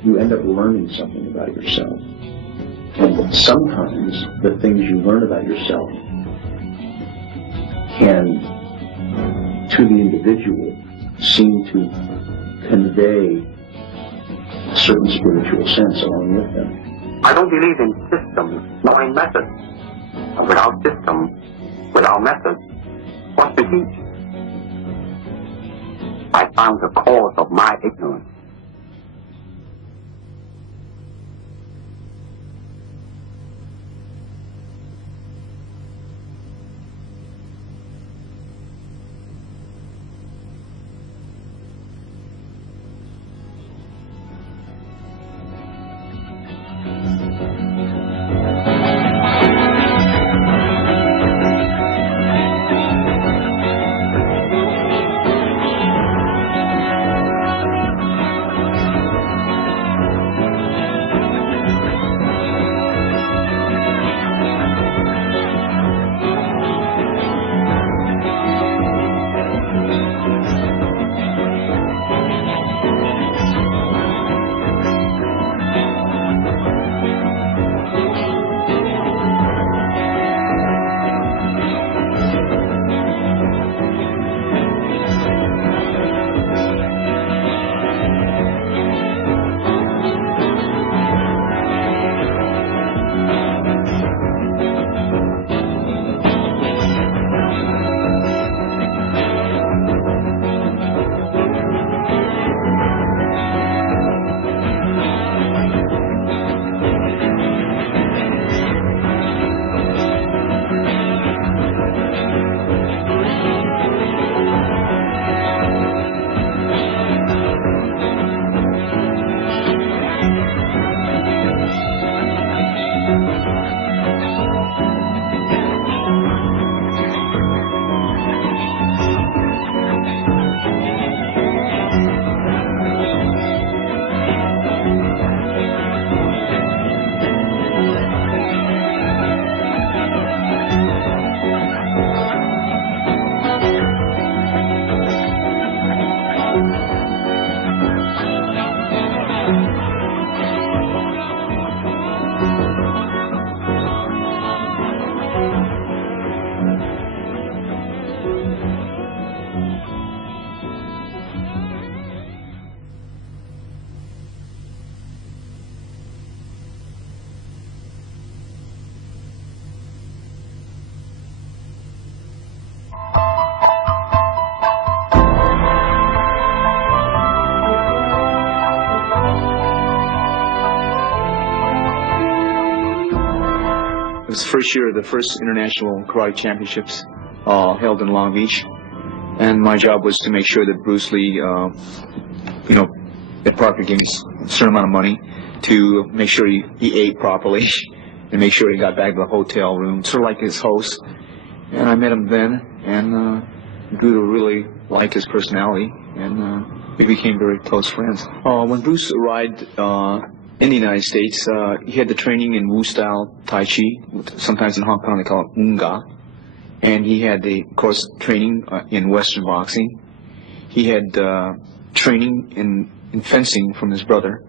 you end up learning something about yourself. And sometimes the things you learn about yourself can, to the individual, seem to convey a certain spiritual sense along with them. I don't believe in systems, nor in methods. Without system, without method, what to teach? I found the cause of my ignorance. was the first year of the first international karate championships held in Long Beach, and my job was to make sure that Bruce Lee, that Parker gave me a certain amount of money to make sure he ate properly and make sure he got back to the hotel room, sort of like his host. And I met him then, and grew to really like his personality, and we became very close friends. When Bruce arrived in the United States, he had the training in Wu-style Tai Chi, sometimes in Hong Kong they call it Unga, and he had the, of course, training in Western boxing. He had training in fencing from his brother,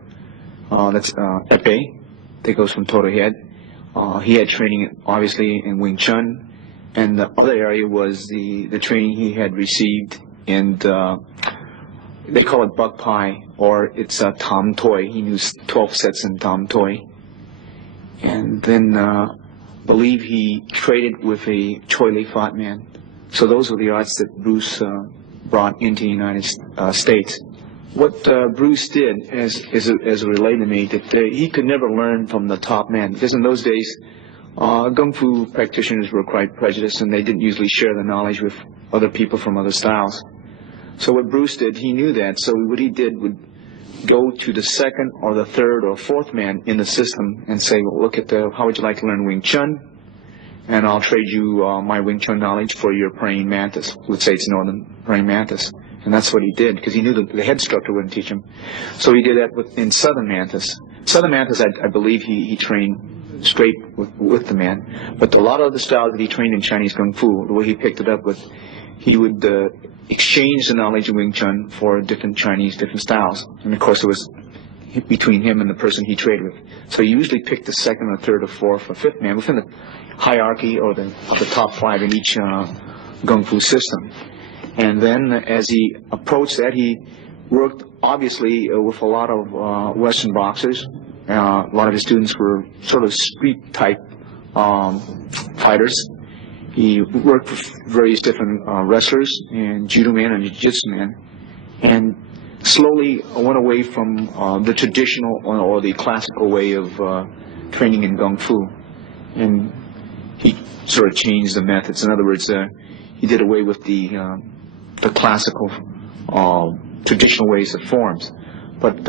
that's Epee, that goes from toe to head. He had training, obviously, in Wing Chun, and the other area was the training he had received in, they call it Buk Pai, or it's Tam Toi. He knew 12 sets in Tam Toi. And then, believe he traded with a Choi Li Fat man. So those were the arts that Bruce brought into the United States. What Bruce did, as relayed to me, that he could never learn from the top man, because in those days, Kung Fu practitioners were quite prejudiced, and they didn't usually share the knowledge with other people from other styles. So what Bruce did, he knew that, so what he did would go to the second or the third or fourth man in the system and say, well, look at how would you like to learn Wing Chun? And I'll trade you my Wing Chun knowledge for your praying mantis. Let's say it's Northern praying mantis. And that's what he did, because he knew that the head instructor wouldn't teach him. So he did that in Southern mantis. Southern mantis, I believe he trained straight with the man. But a lot of the styles that he trained in Chinese Kung Fu, the way he picked it up with, he would exchange the knowledge of Wing Chun for different styles. And of course it was between him and the person he traded with. So he usually picked the second or third or fourth or fifth man within the hierarchy or the top five in each Kung Fu system. And then as he approached that, he worked obviously with a lot of Western boxers. A lot of his students were sort of street type fighters. He worked with various different wrestlers and judo man and jiu-jitsu man, and slowly went away from the traditional or the classical way of training in Kung Fu, and he sort of changed the methods. In other words, he did away with the classical traditional ways of forms, but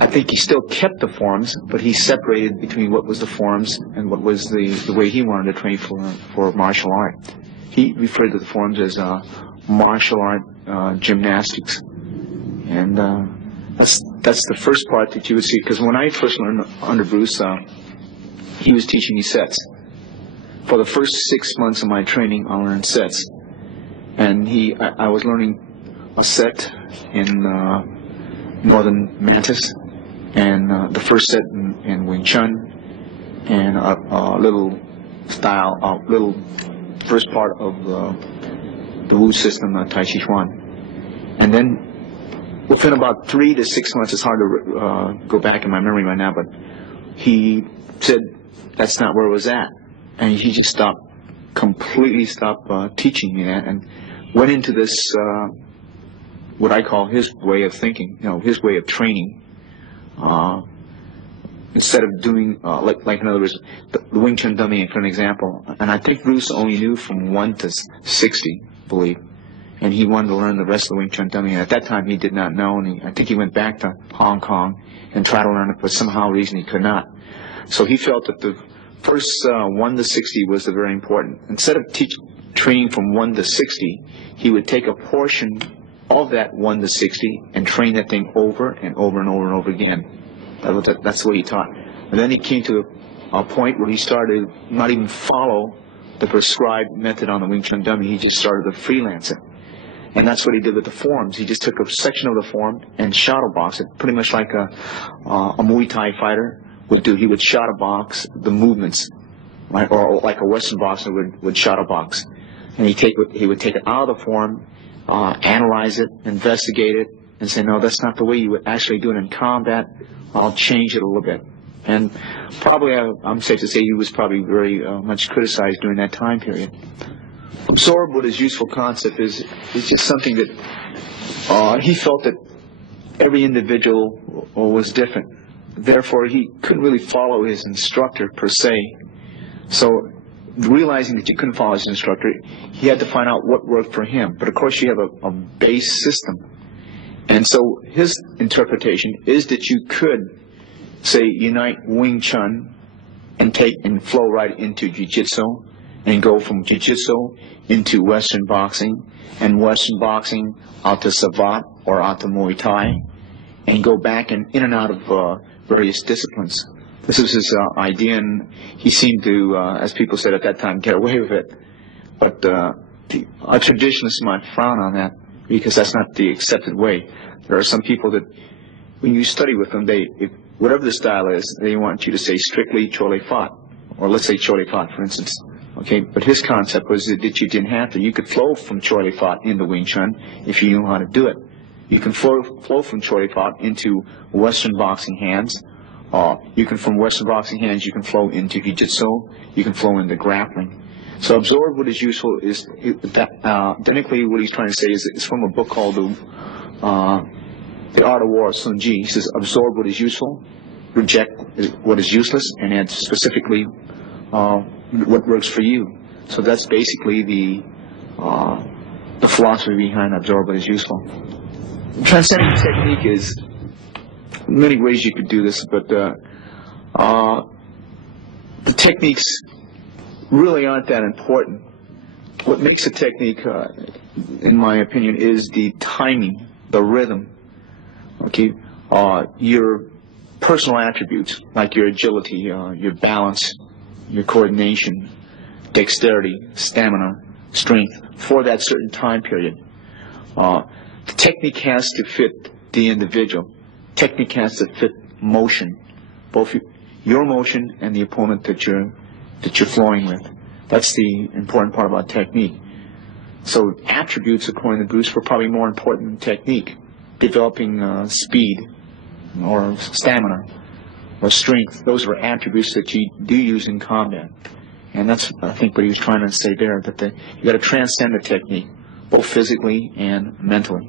I think he still kept the forms, but he separated between what was the forms and what was the way he wanted to train for martial art. He referred to the forms as martial art gymnastics, and that's the first part that you would see. Because when I first learned under Bruce, he was teaching me sets. For the first 6 months of my training, I learned sets, and I was learning a set in Northern Mantis, and the first set in Wing Chun, and a little first part of the Wu system, Tai Chi Chuan. And then within about 3 to 6 months, it's hard to go back in my memory right now, but he said that's not where it was at, and he just completely stopped teaching me that, and went into this what I call his way of thinking, his way of training. Instead of doing, like in other words, the Wing Chun dummy, for an example, and I think Bruce only knew from 1 to 60, I believe, and he wanted to learn the rest of the Wing Chun dummy. And at that time, he did not know, and I think he went back to Hong Kong and tried to learn it, but somehow reason he could not. So he felt that the first 1 to 60 was very important. Instead of training from 1 to 60, he would take a portion of that 1 to 60 and train that thing over and over and over and over again. That's the way he taught. And then he came to a point where he started not even follow the prescribed method on the Wing Chun dummy. He just started to freelance it. And that's what he did with the forms. He just took a section of the form and shadow box it, pretty much like a Muay Thai fighter would do. He would shadow box the movements, right? Or like a Western boxer would shadow box. And he would take it out of the form, analyze it, investigate it, and say, no, that's not the way you would actually do it in combat. I'll change it a little bit. And probably, I'm safe to say, he was probably very much criticized during that time period. Absorb what his useful concept is just something that he felt that every individual was different. Therefore, he couldn't really follow his instructor per se. So realizing that you couldn't follow his instructor, he had to find out what worked for him. But of course you have a base system. And so his interpretation is that you could, say, unite Wing Chun and flow right into Jiu-Jitsu, and go from Jiu-Jitsu into Western boxing, and Western boxing out to Savate or out to Muay Thai, and go back and in and out of various disciplines. This was his idea, and he seemed to, as people said at that time, get away with it. But a traditionalist might frown on that, because that's not the accepted way. There are some people that, when you study with them, whatever the style is, they want you to say strictly Chole Fat, or let's say Chole Fat, for instance. Okay, but his concept was that you didn't have to. You could flow from Chole Fat into Wing Chun if you knew how to do it. You can flow from Chole Fat into Western boxing hands. From Western boxing hands, you can flow into Jiu-Jitsu. You can flow into grappling. So absorb what is useful is technically what he's trying to say is from a book called The Art of War, Sun Ji. He says absorb what is useful, reject what is useless, and add specifically what works for you. So that's basically the philosophy behind absorb what is useful. Transcending technique is many ways you could do this, but the techniques really aren't that important. What makes a technique, in my opinion, is the timing, the rhythm. Okay, your personal attributes like your agility, your balance, your coordination, dexterity, stamina, strength for that certain time period. The technique has to fit the individual. Technique has to fit motion, both your motion and the opponent that you're flowing with. That's the important part about technique. So attributes, according to Bruce, were probably more important than technique. Developing speed or stamina or strength, those were attributes that you do use in combat. And that's, I think, what he was trying to say there, that you got to transcend the technique, both physically and mentally.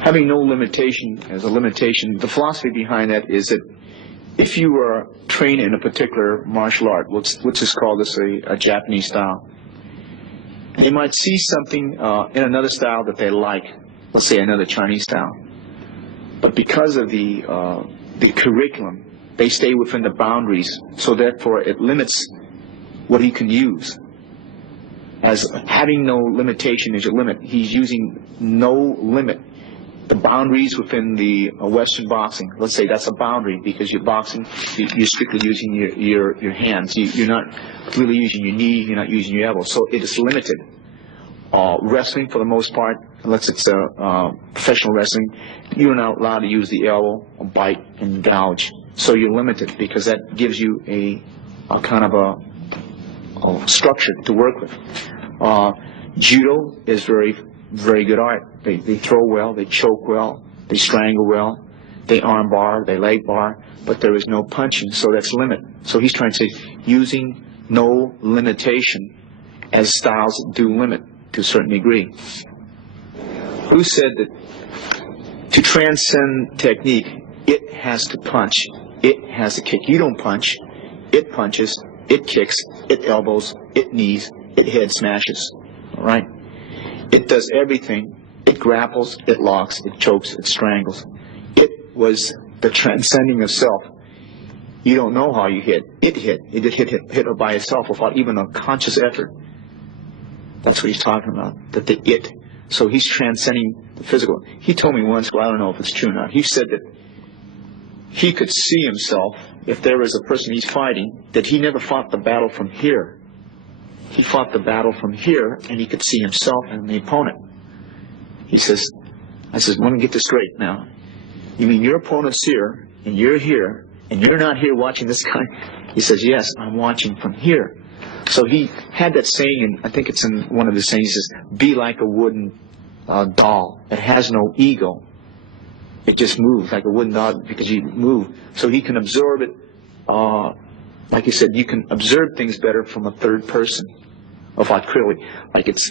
Having no limitation as a limitation, the philosophy behind that is that if you are trained in a particular martial art, let's just call this a Japanese style, they might see something in another style that they like, let's say another Chinese style. But because of the curriculum, they stay within the boundaries, so therefore it limits what he can use. As having no limitation is your limit, he's using no limit. The boundaries within the Western boxing, let's say that's a boundary because you're boxing, you're strictly using your hands. You're not really using your knee, you're not using your elbow, so it is limited. Wrestling, for the most part, unless it's professional wrestling, you're not allowed to use the elbow, or bite, and gouge. So you're limited because that gives you a kind of a structure to work with. Judo is very, very good art. They throw well, they choke well, they strangle well, they arm bar, they leg bar, but there is no punching, so that's limit. So he's trying to say using no limitation as styles do limit to a certain degree. Who said that to transcend technique, it has to punch, it has to kick. You don't punch, it punches, it kicks, it elbows, it knees, it head smashes. All right? It does everything. It grapples, it locks, it chokes, it strangles. It was the transcending of self. You don't know how you hit. It hit. It hit by itself without even a conscious effort. That's what he's talking about, that the it. So he's transcending the physical. He told me once, well, I don't know if it's true or not, he said that he could see himself, if there was a person he's fighting, that he never fought the battle from here. He fought the battle from here, and he could see himself and the opponent. He says, I says, let me get this straight now. You mean your opponent's here, and you're here, and you're not here watching this guy? He says, yes, I'm watching from here. So he had that saying, and I think it's in one of his sayings, he says, be like a wooden doll. It has no ego. It just moves like a wooden doll because you move. So he can absorb it, like he said, you can observe things better from a third person. Clearly, like it's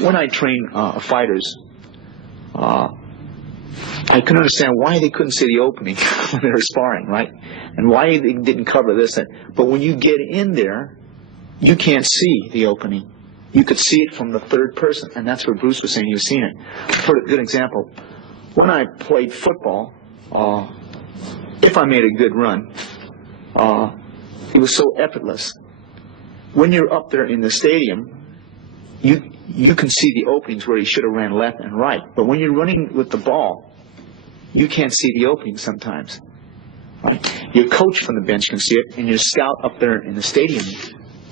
when I train fighters, I can understand why they couldn't see the opening when they were sparring, right? And why they didn't cover this. But when you get in there, you can't see the opening. You could see it from the third person, and that's what Bruce was saying. He was seeing it. For a good example, when I played football, if I made a good run, it was so effortless. When you're up there in the stadium, you can see the openings where he should have ran left and right. But when you're running with the ball, you can't see the openings sometimes. Right? Your coach from the bench can see it, and your scout up there in the stadium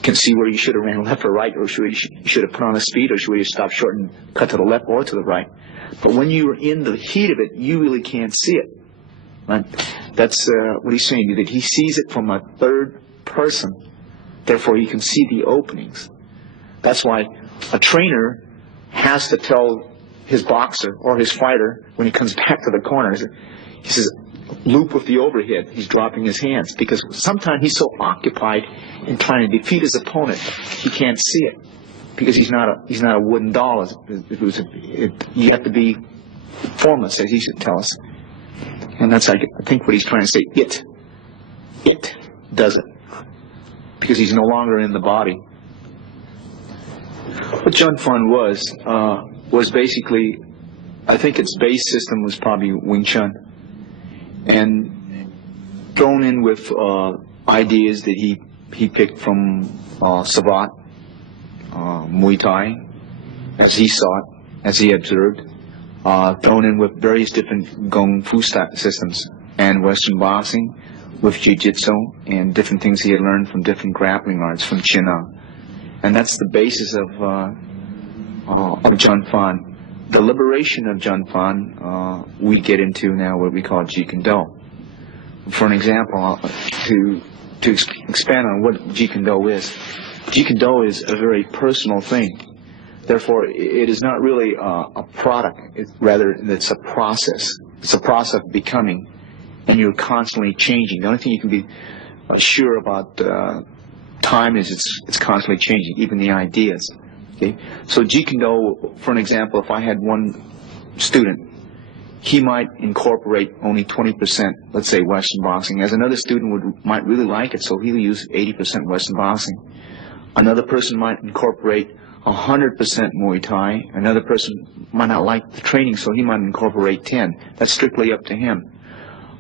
can see where you should have ran left or right, or you should have put on a speed, or should you stop short and cut to the left or to the right. But when you're in the heat of it, you really can't see it. Right? That's what he's saying, that he sees it from a third person. Therefore, he can see the openings. That's why a trainer has to tell his boxer or his fighter when he comes back to the corner, he says, loop with the overhead. He's dropping his hands because sometimes he's so occupied in trying to defeat his opponent, he can't see it because he's not a wooden doll. You have to be formless, as he should tell us. And that's, I think, what he's trying to say. It does it because he's no longer in the body. What Jun Fan was basically, I think its base system was probably Wing Chun, and thrown in with ideas that he picked from Savate, Muay Thai, as he saw it, as he observed, thrown in with various different Kung Fu systems and Western boxing, with Jiu-Jitsu and different things he had learned from different grappling arts from Chin-Ang. And that's the basis of Jun Fan. The liberation of Jun Fan, we get into now what we call Jeet Kune Do. For an example, to expand on what Jeet Kune Do is, Jeet Kune Do is a very personal thing. Therefore, it is not really a product. Rather, it's a process. It's a process of becoming, and you're constantly changing. The only thing you can be sure about time is it's constantly changing, even the ideas. Okay? So Jeet Kune Do, for an example, if I had one student, he might incorporate only 20%, let's say, Western boxing, as another student might really like it, so he'll use 80% Western boxing. Another person might incorporate 100% Muay Thai. Another person might not like the training, so he might incorporate 10. That's strictly up to him.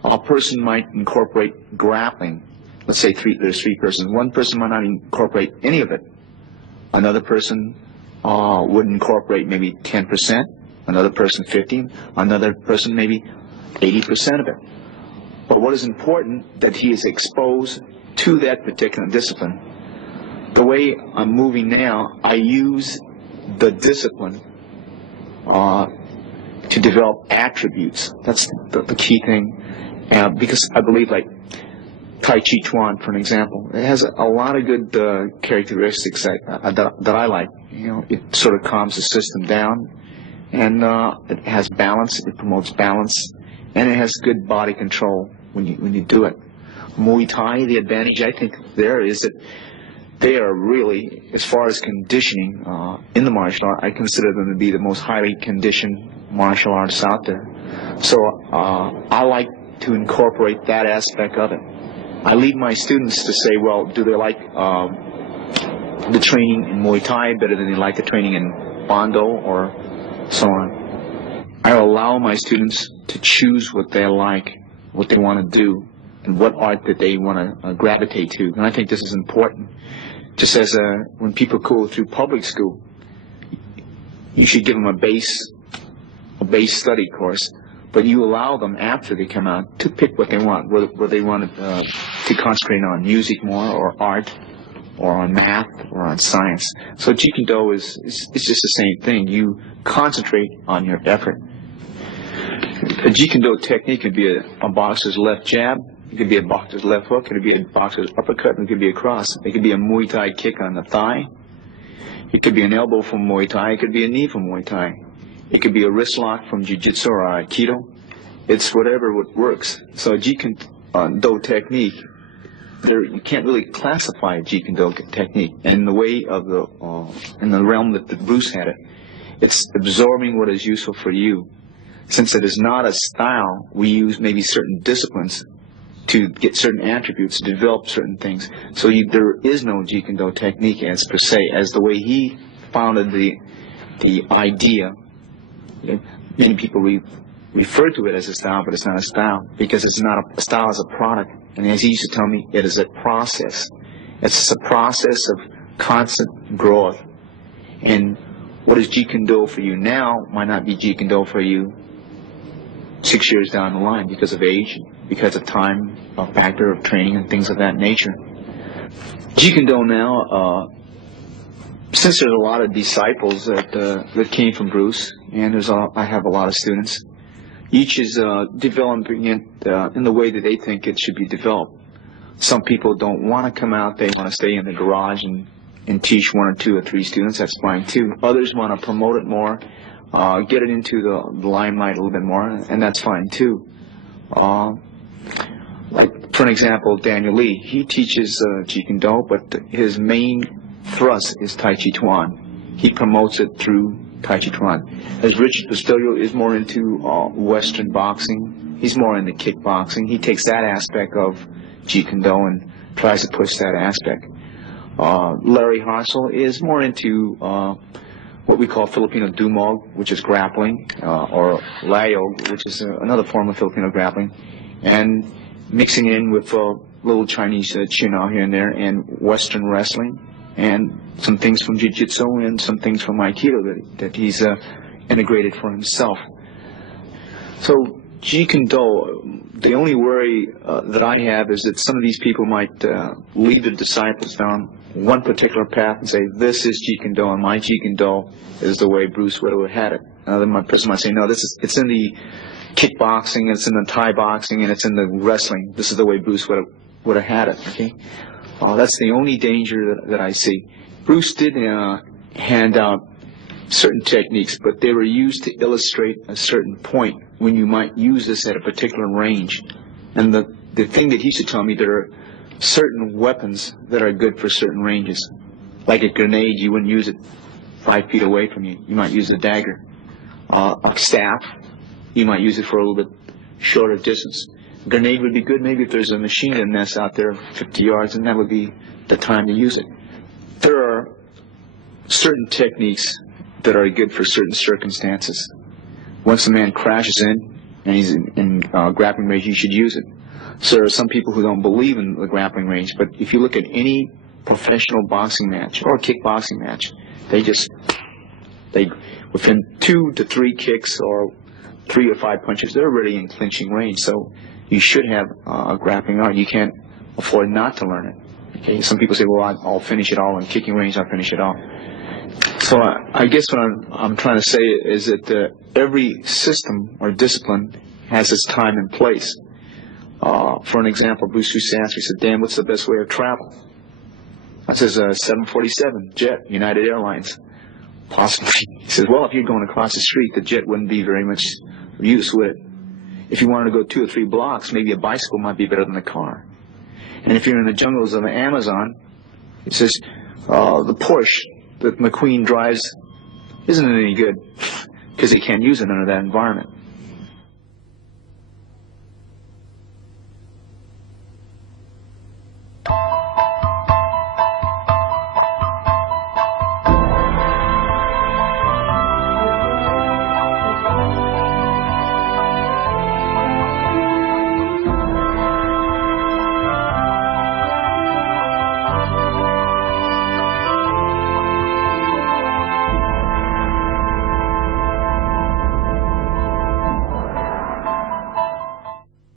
A person might incorporate grappling. Let's say there's three persons. One person might not incorporate any of it. Another person would incorporate maybe 10%. Another person 15%. Another person maybe 80% of it. But what is important, that he is exposed to that particular discipline. The way I'm moving now, I use the discipline to develop attributes. That's the key thing. Because I believe, like Tai Chi Chuan, for an example, it has a lot of good characteristics that I like. You know, it sort of calms the system down, and it has balance. It promotes balance, and it has good body control when you do it. Muay Thai, the advantage I think there is that they are really, as far as conditioning in the martial art, I consider them to be the most highly conditioned martial arts out there. So I like to incorporate that aspect of it. I lead my students to say, well, do they like the training in Muay Thai better than they like the training in Bondo or so on? I allow my students to choose what they like, what they want to do, and what art that they want to gravitate to. And I think this is important. Just as when people go through public school, you should give them a base study course, but you allow them after they come out to pick what they want, whether they want to concentrate on music more, or art, or on math, or on science. So Jeet Kune Do is just the same thing. You concentrate on your effort. A Jeet Kune Do technique could be a boxer's left jab. It could be a boxer's left hook. It could be a boxer's uppercut. And it could be a cross. It could be a Muay Thai kick on the thigh. It could be an elbow from Muay Thai. It could be a knee from Muay Thai. It could be a wrist lock from Jiu-Jitsu or Aikido. It's whatever works. So Jeet Kune Do technique, you can't really classify a Jeet Kune Do technique. And in the way of in the realm that Bruce had it, it's absorbing what is useful for you. Since it is not a style, we use maybe certain disciplines to get certain attributes, to develop certain things. So there is no Jeet Kune Do technique as per se, as the way he founded the idea. Many people refer to it as a style, but it's not a style, because it's not a style as a product. And as he used to tell me, it is a process. It's a process of constant growth. And what is Jeet Kune Do for you now might not be Jeet Kune Do for you 6 years down the line, because of age, because of time, a factor of training and things of that nature. Jeet Kune Do now, since there's a lot of disciples that came from Bruce, and I have a lot of students, each is developing it in the way that they think it should be developed. Some people don't want to come out, they want to stay in the garage and teach 1 or 2 or 3 students, that's fine too. Others want to promote it more, get it into the limelight a little bit more, and that's fine too. Like, for an example, Daniel Lee, he teaches Jeet Kune Do, but his main thrust is Tai Chi Chuan. He promotes it through Tai Chi Chuan. As Richard Bustillo is more into Western boxing, he's more into kickboxing. He takes that aspect of Jeet Kune Do and tries to push that aspect. Larry Harsel is more into what we call Filipino Dumog, which is grappling, or Layo, which is another form of Filipino grappling, and mixing in with little Chinese Chin-Ao here and there, and Western wrestling, and some things from Jiu-Jitsu and some things from Aikido that he's integrated for himself. So Jeet Kune Do, the only worry that I have is that some of these people might lead the disciples down one particular path and say, this is Jeet Kune Do, and my Jeet Kune Do is the way Bruce Whittaker had it. Another person might say, no, it's in the kickboxing, it's in the Thai boxing, and it's in the wrestling. This is the way Bruce Whittaker had it. Okay, that's the only danger that I see. Bruce did hand out certain techniques, but they were used to illustrate a certain point when you might use this at a particular range. And the thing that he should tell me, there are certain weapons that are good for certain ranges. Like a grenade, you wouldn't use it 5 feet away from you. You might use a dagger. A staff, you might use it for a little bit shorter distance. A grenade would be good maybe if there's a machine gun nest out there 50 yards, and that would be the time to use it. There are certain techniques that are good for certain circumstances. Once a man crashes in and he's in grappling range, you should use it. So there are some people who don't believe in the grappling range, but if you look at any professional boxing match or kickboxing match, they within 2 to 3 kicks or 3 or 5 punches, they're already in clinching range. So you should have a grappling art. You can't afford not to learn it. Okay, some people say, well, I'll finish it all in kicking range. I'll finish it all. So I guess what I'm trying to say is that every system or discipline has its time and place. For an example, Bruce used to ask me, he said, Dan, what's the best way of travel? I says, 747 jet, United Airlines. Possibly. He says, well, if you're going across the street, the jet wouldn't be very much use with it. If you wanted to go 2 or 3 blocks, maybe a bicycle might be better than a car. And if you're in the jungles of the Amazon, he says, the Porsche that McQueen drives isn't any good because he can't use it under that environment.